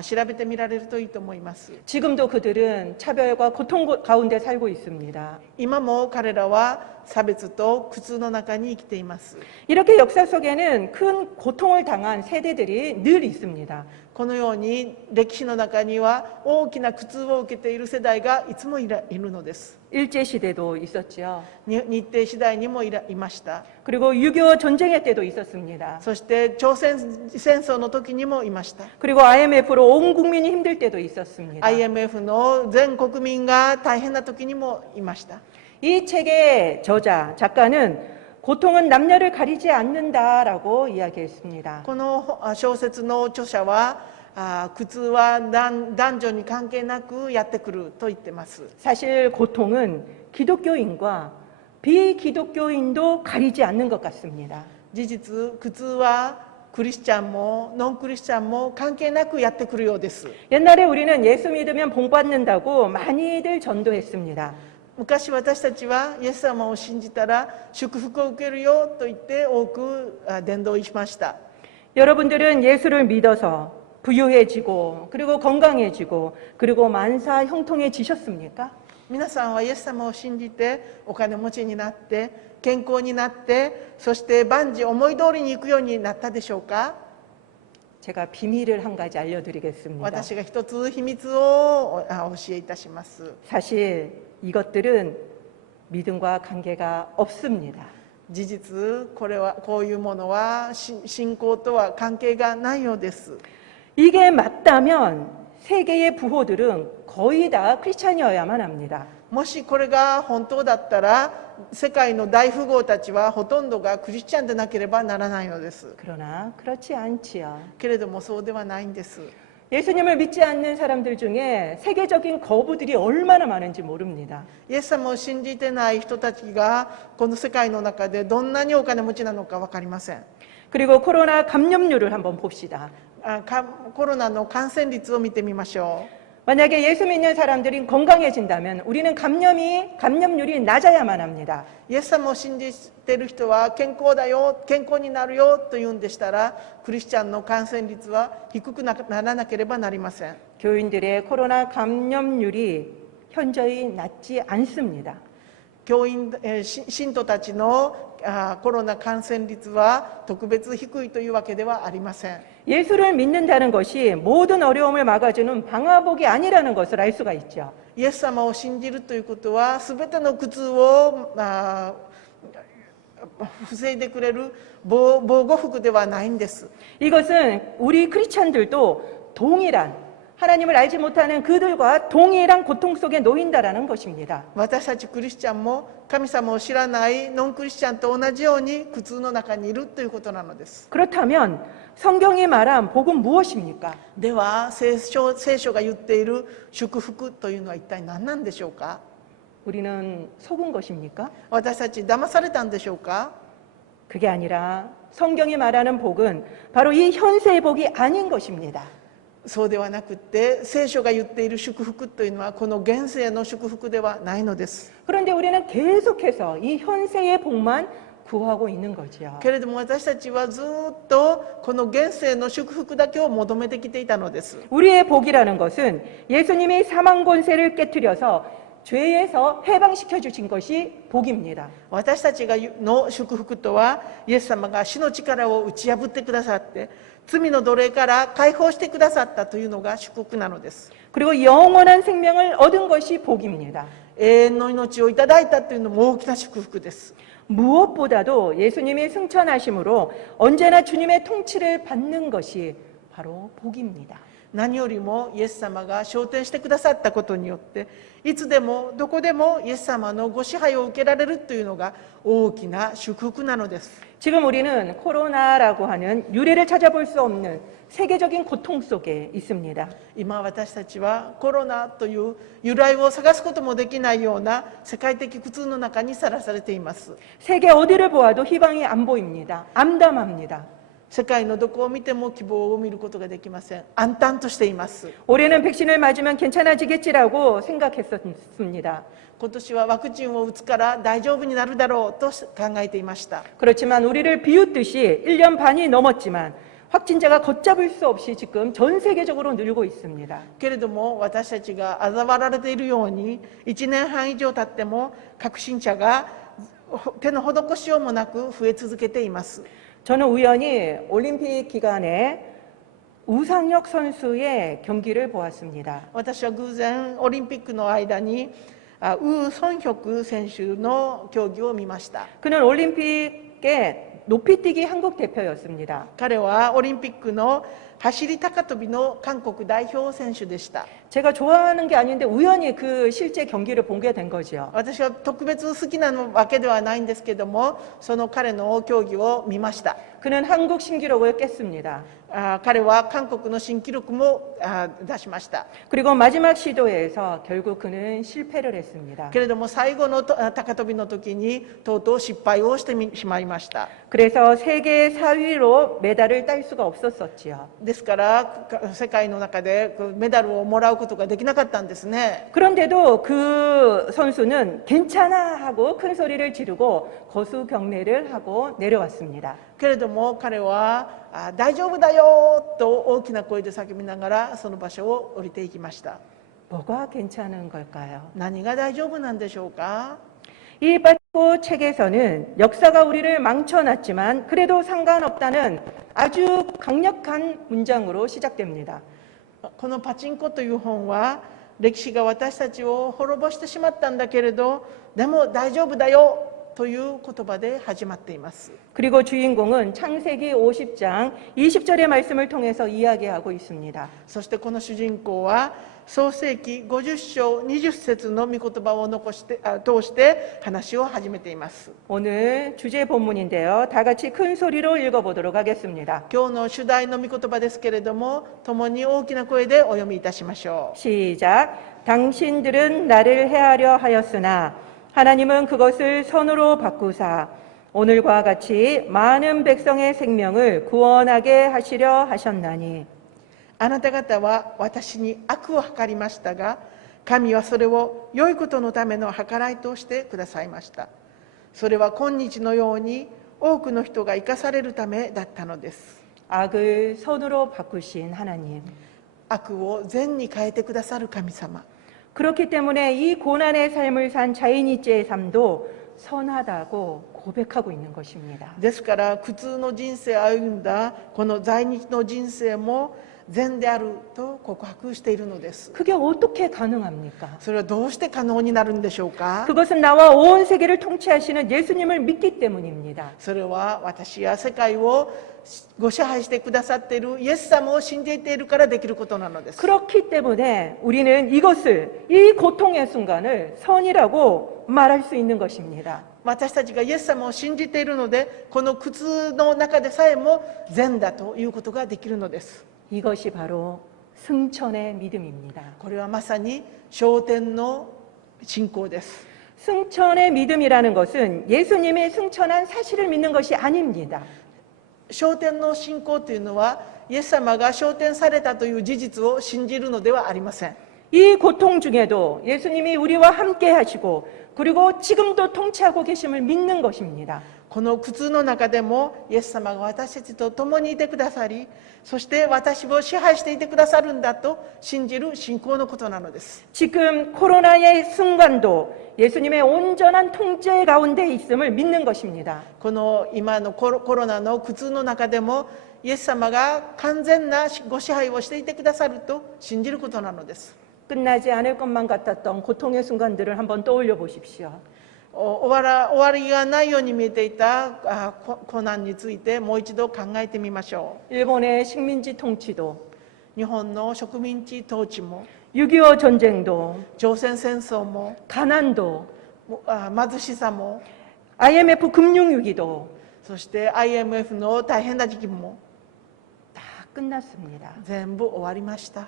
調べてみられるといいと思います。 지금도 그들은 차별과 고통 가운데 살고 있습니다. 今も彼らは差別と苦痛の中に生きています。 이렇게 역사 속에는 큰 고통을 당한 세대들이 늘 있습니다. このように歴史の中には大きな苦痛を受けている世代がいつもいるのです。 일제시대도 있었지요. 日帝時代にもいました。 그리고 6.25 전쟁의 때도 있었습니다. そして朝鮮戦争の時にもいました。 그리고 IMF로 온 국민이 힘들 때도 있었습니다. IMF の全国民が大変な時にもいました。 이 책의 저자, 작가는 고통은 남녀를 가리지 않는다라고 이야기했습니다. この小説の著者は苦痛は男女に関係なくやってくると言ってます。 사실 고통은 기독교인과 비기독교인도 가리지 않는 것 같습니다. 事実苦痛はクリスチャンもノンクリスチャンも関係なくやってくるようです。 옛날에 우리는 예수 믿으면 복 받는다고 많이들 전도했습니다. 昔私たちはイエス様を信じたら祝福を受けるよと言って多く伝道しました。 여러분들은 예수를 믿어서 부유해지고 그리고 건강해지고 그리고 만사 형통해지셨습니까? 皆さんはイエス様を信じてお金持ちになって健康になってそして万事思い通りにいくようになったでしょうか？ 제가 비밀을 한 가지 알려드리겠습니다. 私が一つ秘密をお教えいたします。 사실 이것들은 믿음과 관계가 없습니다. 事実こういうものは信仰とは関係がないようです。 이게 맞다면 세계의 부호들은 거의 다 크리스찬이어야만 합니다. もしこれが本当だったら世界の大富豪たちはほとんどがクリスチャンでなければならないのです。 그러나 그렇지 않지요. けれどもそうではないんです。 예수님을 믿지 않는 사람들 중에 세계적인 거부들이 얼마나 많은지 모릅니다. イエス様を信じてない人たちがこの世界の中でどんなにお金持ちなのか分かりません。 그리고 코로나 감염률을 한번 봅시다. コロナの感染率を見てみましょう。 만약에 예수 믿는 사람들이 건강해진다면 우리는 감염률이 낮아야만 합니다. イエス様を信じている人は健康だよ、健康になるよと言うんでしたらクリスチャンの感染率は低くならなければなりません。 교인들의 코로나 감염률이 현저히 낮지 않습니다. 信徒たちのコロナ感染率は特別低いというわけではありません。 예수를 믿는다는 것이 모든 어려움을 막아주는 방화복이 아니라는 것을 알 수가 있죠. イエス様を信じるということは、すべての苦痛を防いでくれる防護服ではないんです。 이것은 우리 크리스찬들도 동일한 하나님을 알지 못하는 그들과 동일한 고통 속에 놓인다라는 것입니다. 私たちクリスチャンも神様を知らないノンクリスチャンと同じように苦痛の中にいるということなのです。 그렇다면 성경이 말한 복은 무엇입니까? では聖書が言っている祝福というのは一体何なんでしょうか。 우리는 속은 것입니까? 私たち騙されたんでしょうか。 그게 아니라 성경이 말하는 복은 바로 이 현세의 복이 아닌 것입니다. そうではなくって聖書が言っている祝福というのはこの現世の祝福ではないのです。 그런데 우리는 계속해서 이 현세의 복만 구하고 있는 거지요. けれども私たちはずっとこの現世の祝福だけを求めてきていたのです。 우리의 복이라는 것은 예수님이 사망 권세를 깨뜨려서 죄에서 해방시켜 주신 것이 복입니다. 私たちの祝福とはイエス様が死の力を打ち破ってくださって罪の奴隷から解放してくださったというのが祝福なのです。 그리고 영원한 생명을 얻은 것이 복입니다. 永遠の命をいただいたというのも大きな祝福です。 무엇보다도 예수님이 승천하심으로 언제나 주님의 통치를 받는 것이 바로 복입니다. 何よりもイエス様が昇天してくださったことによっていつでもどこでもイエス様のご支配を受けられるというのが大きな祝福なのです。 지금 우리는 코로나라고 하는 유례를 찾아볼 수 없는 세계적인 고통 속에 있습니다. 今私たちはコロナという由来を探すこともできないような世界的苦痛の中にさらされています。 세계 어디를 보아도 희망이 안 보입니다. 암담합니다. 世界のどこを見ても希望を見ることができません。暗淡としています。 올해는 백신을 맞으면 괜찮아지겠지라고 생각했었습니다. 今年はワクチンを打つから大丈夫になるだろうと考えていました。 그렇지만 우리를 비웃듯이 1년 반이 넘었지만 확진자가 걷잡을 수 없이 지금 전 세계적으로 늘고 있습니다. けれども私たちが嘲笑われているように1年半以上経っても確信者が手の施しようもなく増え続けています。 저는 우연히 올림픽 기간에 우상혁 선수의 경기를 보았습니다. 私は偶然オリンピックの間にウ・ソンヒョク選手の競技を見ました。 그는 올림픽의 높이뛰기 한국 대표였습니다. 彼はオリンピックの走り高跳びの韓国代表選手でした。 제가 좋아하는 게 아닌데 우연히 그 실제 경기를 보게 된 거죠. 私は特別好きなわけではないんですけども、その彼の競技を見ました。 그는 한국 신기록을 깼습니다. 彼は韓国の新記録も出しました。 그리고 마지막 시도에서 결국 그는 실패를 했습니다. けれども最後の高跳びの時にとうとう失敗をしてしまいました。 그래서 세계 4위로 메달을 딸 수가 없었었지요. ですから世界の中でメダルをもらうことができなかったんですね。 그런데도 그 선수는 괜찮아 하고 큰 소리를 지르고 거수 경례를 하고 내려왔습니다. けれども彼は大丈夫だよと大きな声で叫びながらその場所を降りていきました。 뭐가 괜찮은 걸까요? 何が大丈夫なんでしょうか。 이 바티코 책에서는 역사가 우리를 망쳐놨지만 그래도 상관없다는 아주 강력한 문장으로 시작됩니다. このパチンコという本は歴史が私たちを滅ぼしてしまったんだけれどでも大丈夫だよという言葉で始まっています。 그리고 주인공은 창세기 50장 20절의 말씀을 통해서 이야기하고 있습니다. そしてこの主人公は創世記50章20節の御言葉を通して話を始めています。 오늘 주제 본문인데요. 다 같이 큰 소리로 읽어보도록 하겠습니다. 今日の主題の御言葉ですけれども共に大きな声でお読みいたしましょう。 시작. 당신들은 나를 해하려 하였으나 하나님은 그것을 선으로 바꾸사 오늘과 같이 많은 백성의 생명을 구원하게 하시려 하셨나니 あなた方は私に悪を計りましたが神はそれを良いことのための計らいとしてくださいました。それは今日のように多くの人が生かされるためだったのです。 악을 선으로 바꾸신 하나님. 悪を善に変えてくださる神様。 그렇기 때문에 이 고난의 삶을 산 자인이죄의 삶도 선하다고 고백하고 있는 것입니다. ですから苦痛の人生を歩んだこの在日の人生も善であると告白しているのです。 그게 어떻게 가능합니까? それはどうして可能になるんでしょうか。 그것은 나와 온 세계를 통치하시는 예수님을 믿기 때문입니다. それは私や世界をご支配してくださっているイエス様を信じているからできることなのです。 그렇기 때문에 우리는 이것을, 이 고통의 순간을 선이라고 말할 수 있는 것입니다. 私たちがイエス様を信じているので、この苦痛の中でさえも善だということができるのです。 이것이 바로 승천의 믿음입니다. これはまさに昇天の信仰です。 승천의 믿음이라는 것은 예수님이 승천한 사실을 믿는 것이 아닙니다. 昇天の信仰というのはイエス様が昇天されたという事実を信じるのではありません。 이 고통 중에도 예수님이 우리와 함께 하시고 그리고 지금도 통치하고 계심을 믿는 것입니다. この苦痛の中でもイエス様が私たちと共にいてくださり、そして私を支配していてくださるんだと信じる信仰のことなのです。 지금 코로나의 순간도 예수님의 온전한 통제 가운데 있음을 믿는 것입니다. この今のコロナの苦痛の中でもイエス様が完全なご支配をしていてくださると信じることなのです。 끝나지 않을 것만 같았던 고통의 순간들을 한번 떠올려 보십시오. 終わりがないように見えていた苦難についてもう一度考えてみましょ 일본의 식민지 통치도, う。日本の植民地統治も 6.25 전쟁도, 朝鮮戦争も 가난도, 貧しさも IMF 금융위기도 そして IMF の大変な時期も 다 끝났습니다. 全部終わりました。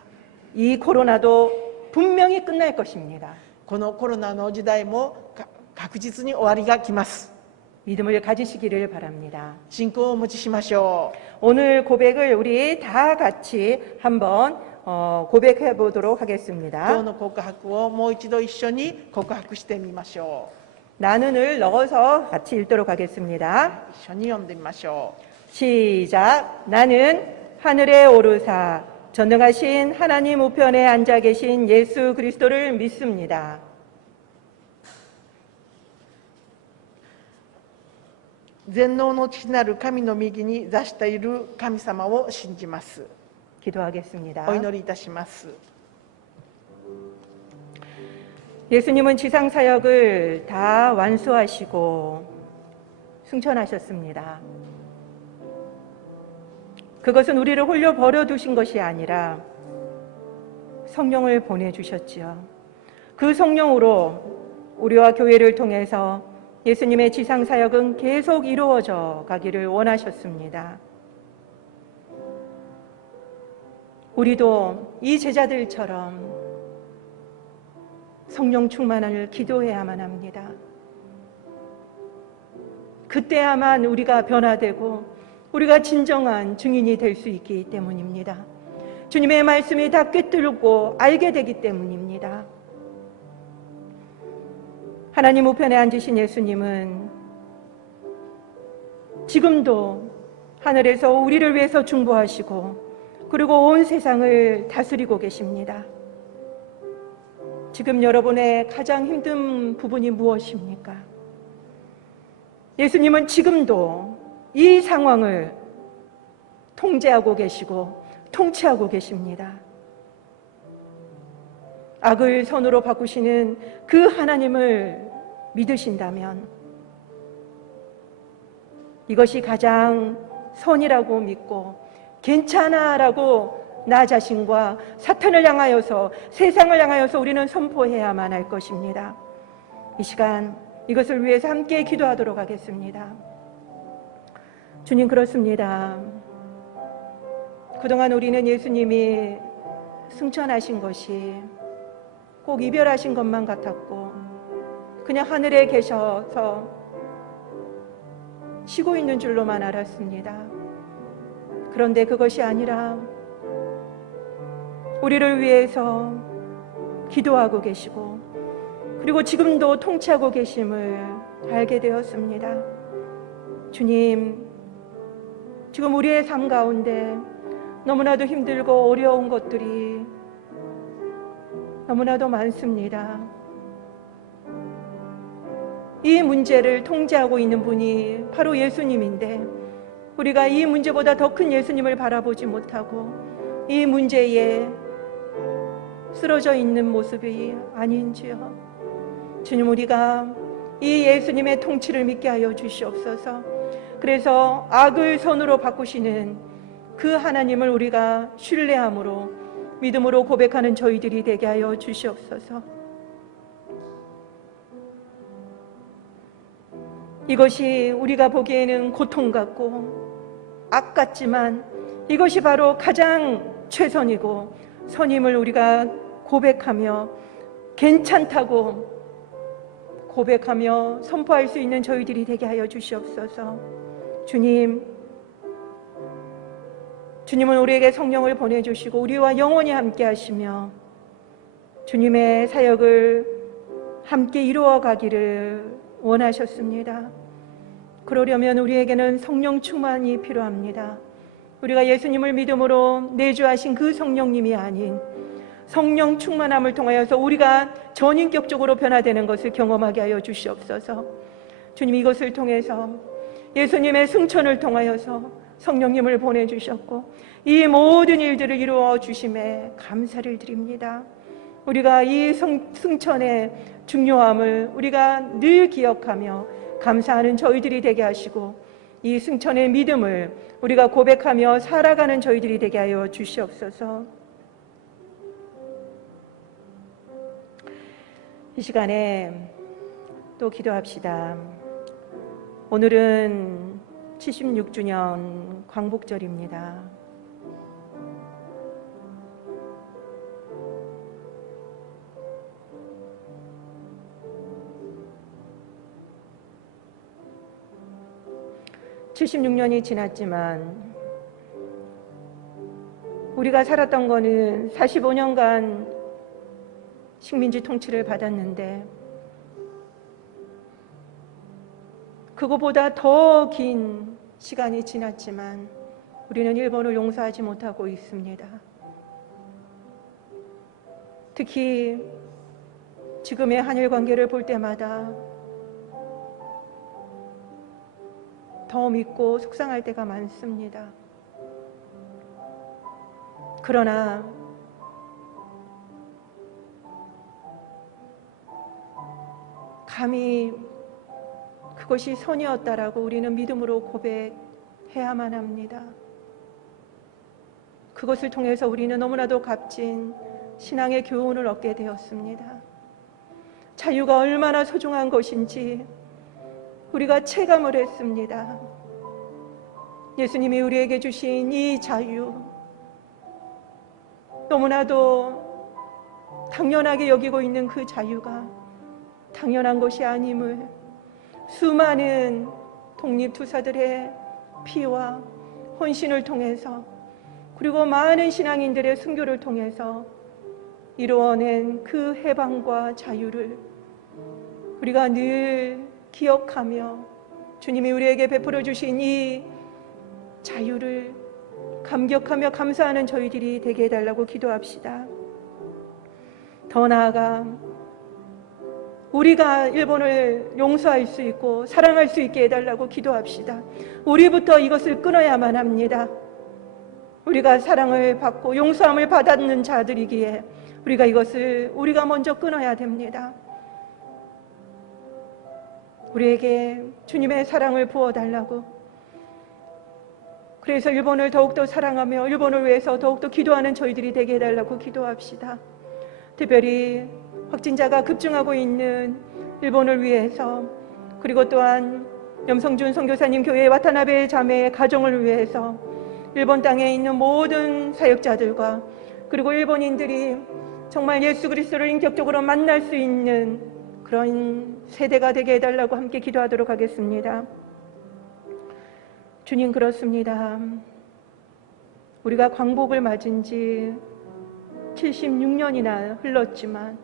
이 코로나도 분명히 끝날 것입니다. このコロナの時代も確実に終わりが来ます。 믿음을 가지시기를 바랍니다. 信仰をお持ちしましょ 오늘 고백을 우리 다 같이 한번 고백해 보도록 う。今日 하겠습니다. の告白をもう一度一緒に告白してみましょ 나는을 넣어서 같이 읽도록 う。 하겠습니다. 一緒に読んでみましょ 시작. 나는 하늘에 오르사 전능하신 하나님 우편에 앉아 계신 예수 그리스도를 믿습니다. う。全能の父なる神の右に座している神様を信じます。 기도하겠습니다. お祈りいたします。 예수님은 지상 사역을 다 완수하시고 승천하셨습니다. 그것은 우리를 홀려 버려두신 것이 아니라 성령을 보내주셨지요. 그 성령으로 우리와 교회를 통해서 예수님의 지상 사역은 계속 이루어져 가기를 원하셨습니다. 우리도 이 제자들처럼 성령 충만을 기도해야만 합니다. 그때야만 우리가 변화되고 우리가 진정한 증인이 될 수 있기 때문입니다. 주님의 말씀이 다 꿰뚫고 알게 되기 때문입니다. 하나님 우편에 앉으신 예수님은 지금도 하늘에서 우리를 위해서 중보하시고 그리고 온 세상을 다스리고 계십니다. 지금 여러분의 가장 힘든 부분이 무엇입니까? 예수님은 지금도 이 상황을 통제하고 계시고 통치하고 계십니다. 악을 선으로 바꾸시는 그 하나님을 믿으신다면 이것이 가장 선이라고 믿고 괜찮아라고 나 자신과 사탄을 향하여서 세상을 향하여서 우리는 선포해야만 할 것입니다. 이 시간 이것을 위해서 함께 기도하도록 하겠습니다. 주님, 그렇습니다. 그동안 우리는 예수님이 승천하신 것이 꼭 이별하신 것만 같았고 그냥 하늘에 계셔서 쉬고 있는 줄로만 알았습니다. 그런데 그것이 아니라 우리를 위해서 기도하고 계시고 그리고 지금도 통치하고 계심을 알게 되었습니다. 주님, 지금 우리의 삶 가운데 너무나도 힘들고 어려운 것들이 너무나도 많습니다. 이 문제를 통제하고 있는 분이 바로 예수님인데 우리가 이 문제보다 더 큰 예수님을 바라보지 못하고 이 문제에 쓰러져 있는 모습이 아닌지요. 주님, 우리가 이 예수님의 통치를 믿게 하여 주시옵소서. 그래서 악을 선으로 바꾸시는 그 하나님을 우리가 신뢰함으로 믿음으로 고백하는 저희들이 되게 하여 주시옵소서. 이것이 우리가 보기에는 고통 같고 악 같지만 이것이 바로 가장 최선이고 선임을 우리가 고백하며 괜찮다고 고백하며 선포할 수 있는 저희들이 되게 하여 주시옵소서. 주님은 우리에게 성령을 보내주시고 우리와 영원히 함께 하시며 주님의 사역을 함께 이루어 가기를 원하셨습니다. 그러려면 우리에게는 성령 충만이 필요합니다. 우리가 예수님을 믿음으로 내주하신 그 성령님이 아닌 성령 충만함을 통하여서 우리가 전인격적으로 변화되는 것을 경험하게 하여 주시옵소서. 주님, 이것을 통해서 예수님의 승천을 통하여서 성령님을 보내주셨고 이 모든 일들을 이루어 주심에 감사를 드립니다. 우리가 이 승천의 중요함을 우리가 늘 기억하며 감사하는 저희들이 되게 하시고 이 승천의 믿음을 우리가 고백하며 살아가는 저희들이 되게 하여 주시옵소서. 이 시간에 또 기도합시다. 오늘은 76주년 광복절입니다. (76년이) 지났지만 우리가 살았던 거는 45년간 식민지 통치를 받았는데 그거보다 더 긴 시간이 지났지만 우리는 일본을 용서하지 못하고 있습니다. 특히 지금의 한일 관계를 볼 때마다 더 믿고 속상할 때가 많습니다. 그러나 감히 그것이 선이었다라고 우리는 믿음으로 고백해야만 합니다. 그것을 통해서 우리는 너무나도 값진 신앙의 교훈을 얻게 되었습니다. 자유가 얼마나 소중한 것인지 우리가 체감을 했습니다. 예수님이 우리에게 주신 이 자유, 너무나도 당연하게 여기고 있는 그 자유가 당연한 것이 아님을 수많은 독립투사들의 피와 헌신을 통해서 그리고 많은 신앙인들의 순교를 통해서 이루어낸 그 해방과 자유를 우리가 늘 기억하며 주님이 우리에게 베풀어 주신 이 자유를 감격하며 감사하는 저희들이 되게 해달라고 기도합시다. 더 나아가 우리가 일본을 용서할 수 있고 사랑할 수 있게 해달라고 기도합시다. 우리부터 이것을 끊어야만 합니다. 우리가 사랑을 받고 용서함을 받았는 자들이기에 우리가 이것을 우리가 먼저 끊어야 됩니다. 우리에게 주님의 사랑을 부어달라고, 그래서 일본을 더욱더 사랑하며 일본을 위해서 더욱더 기도하는 저희들이 되게 해달라고 기도합시다. 특별히 확진자가 급증하고 있는 일본을 위해서, 그리고 또한 염성준 선교사님 교회 와타나베 자매의 가정을 위해서 일본 땅에 있는 모든 사역자들과 그리고 일본인들이 정말 예수 그리스도를 인격적으로 만날 수 있는 그런 세대가 되게 해달라고 함께 기도하도록 하겠습니다. 주님, 그렇습니다. 우리가 광복을 맞은 지 76년이나 흘렀지만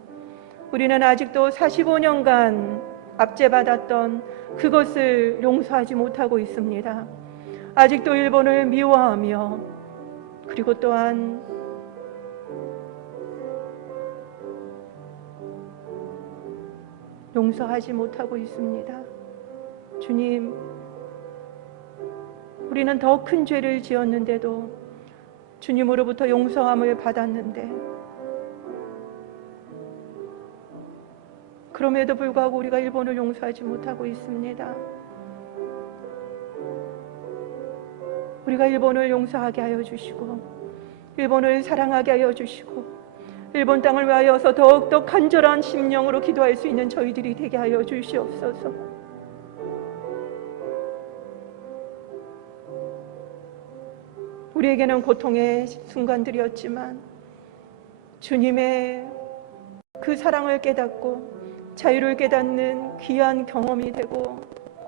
우리는 아직도 45년간 압제받았던 그것을 용서하지 못하고 있습니다. 아직도 일본을 미워하며 그리고 또한 용서하지 못하고 있습니다. 주님, 우리는 더 큰 죄를 지었는데도 주님으로부터 용서함을 받았는데 그럼에도 불구하고 우리가 일본을 용서하지 못하고 있습니다. 우리가 일본을 용서하게 하여 주시고 일본을 사랑하게 하여 주시고 일본 땅을 위하여서 더욱더 간절한 심령으로 기도할 수 있는 저희들이 되게 하여 주시옵소서. 우리에게는 고통의 순간들이었지만 주님의 그 사랑을 깨닫고 자유를 깨닫는 귀한 경험이 되고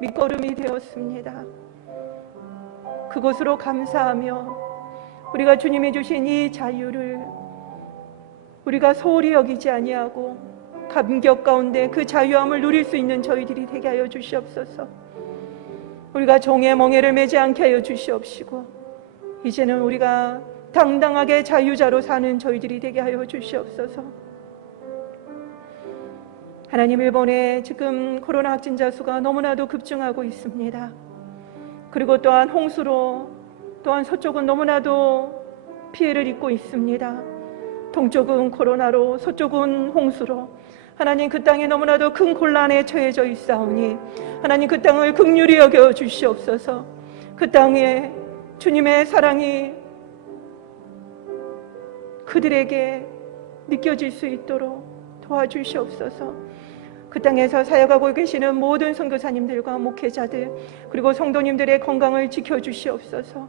밑거름이 되었습니다. 그것으로 감사하며 우리가 주님이 주신 이 자유를 우리가 소홀히 여기지 아니하고 감격 가운데 그 자유함을 누릴 수 있는 저희들이 되게 하여 주시옵소서. 우리가 종의 멍에를 매지 않게 하여 주시옵시고 이제는 우리가 당당하게 자유자로 사는 저희들이 되게 하여 주시옵소서. 하나님, 일본에 지금 코로나 확진자 수가 너무나도 급증하고 있습니다. 그리고 또한 홍수로 또한 서쪽은 너무나도 피해를 입고 있습니다. 동쪽은 코로나로 서쪽은 홍수로 하나님, 그 땅이 너무나도 큰 곤란에 처해져 있사오니 하나님, 그 땅을 긍휼히 여겨 주시옵소서. 그 땅에 주님의 사랑이 그들에게 느껴질 수 있도록 도와주시옵소서. 그 땅에서 사역하고 계시는 모든 선교사님들과 목회자들 그리고 성도님들의 건강을 지켜주시옵소서.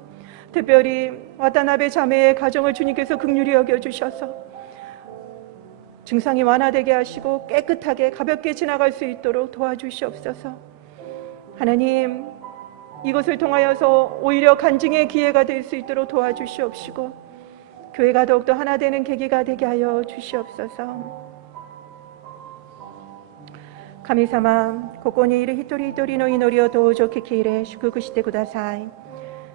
특별히 와타나베 자매의 가정을 주님께서 긍휼히 여겨주셔서 증상이 완화되게 하시고 깨끗하게 가볍게 지나갈 수 있도록 도와주시옵소서. 하나님, 이것을 통하여서 오히려 간증의 기회가 될 수 있도록 도와주시옵시고 교회가 더욱더 하나 되는 계기가 되게 하여 주시옵소서. 神様、ここにいる一人一人の祈りをどうぞ聞き入れ祝福してください。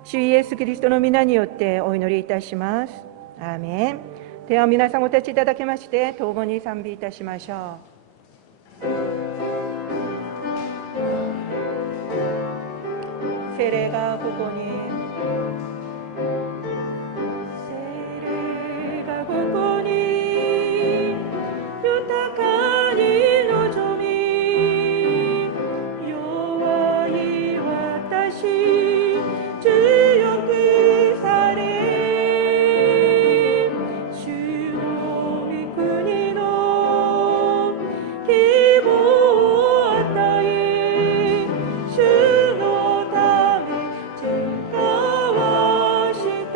主イエスキリストの皆によってお祈りいたします。アーメン。では皆さんお立ちいただきまして等語に賛美いたしましょう。聖霊がここに、聖霊がここに豊かに望み、弱い私強くされ、主の御国の希望を与え、主のため誓わした、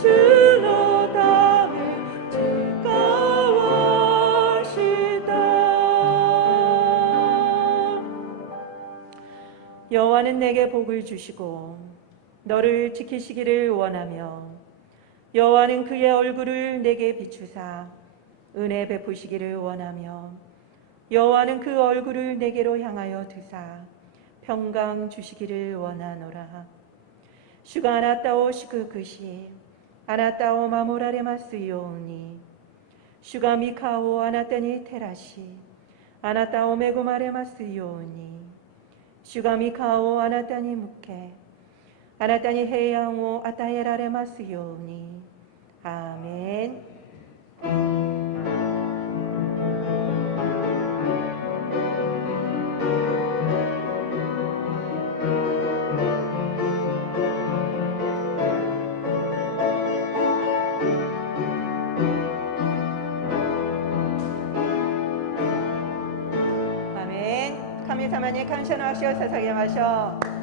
主のため誓わした。 여호와는 내게 복을 주시고 너를 지키시기를 원하며 여호와는 그의 얼굴을 내게 비추사 은혜 베푸시기를 원하며 여호와는 그 얼굴을 내게로 향하여 드사 평강 주시기를 원하노라. 주가 아나타오 시크크시 아나타오 마모라레마스 요우니 주가 미카오 아나타니 테라시 아나타오 메고마레마스 요우니主が御顔をあなたに向け、あなたに平安を与えられますように。アーメン。神様に感謝の足を捧げましょう。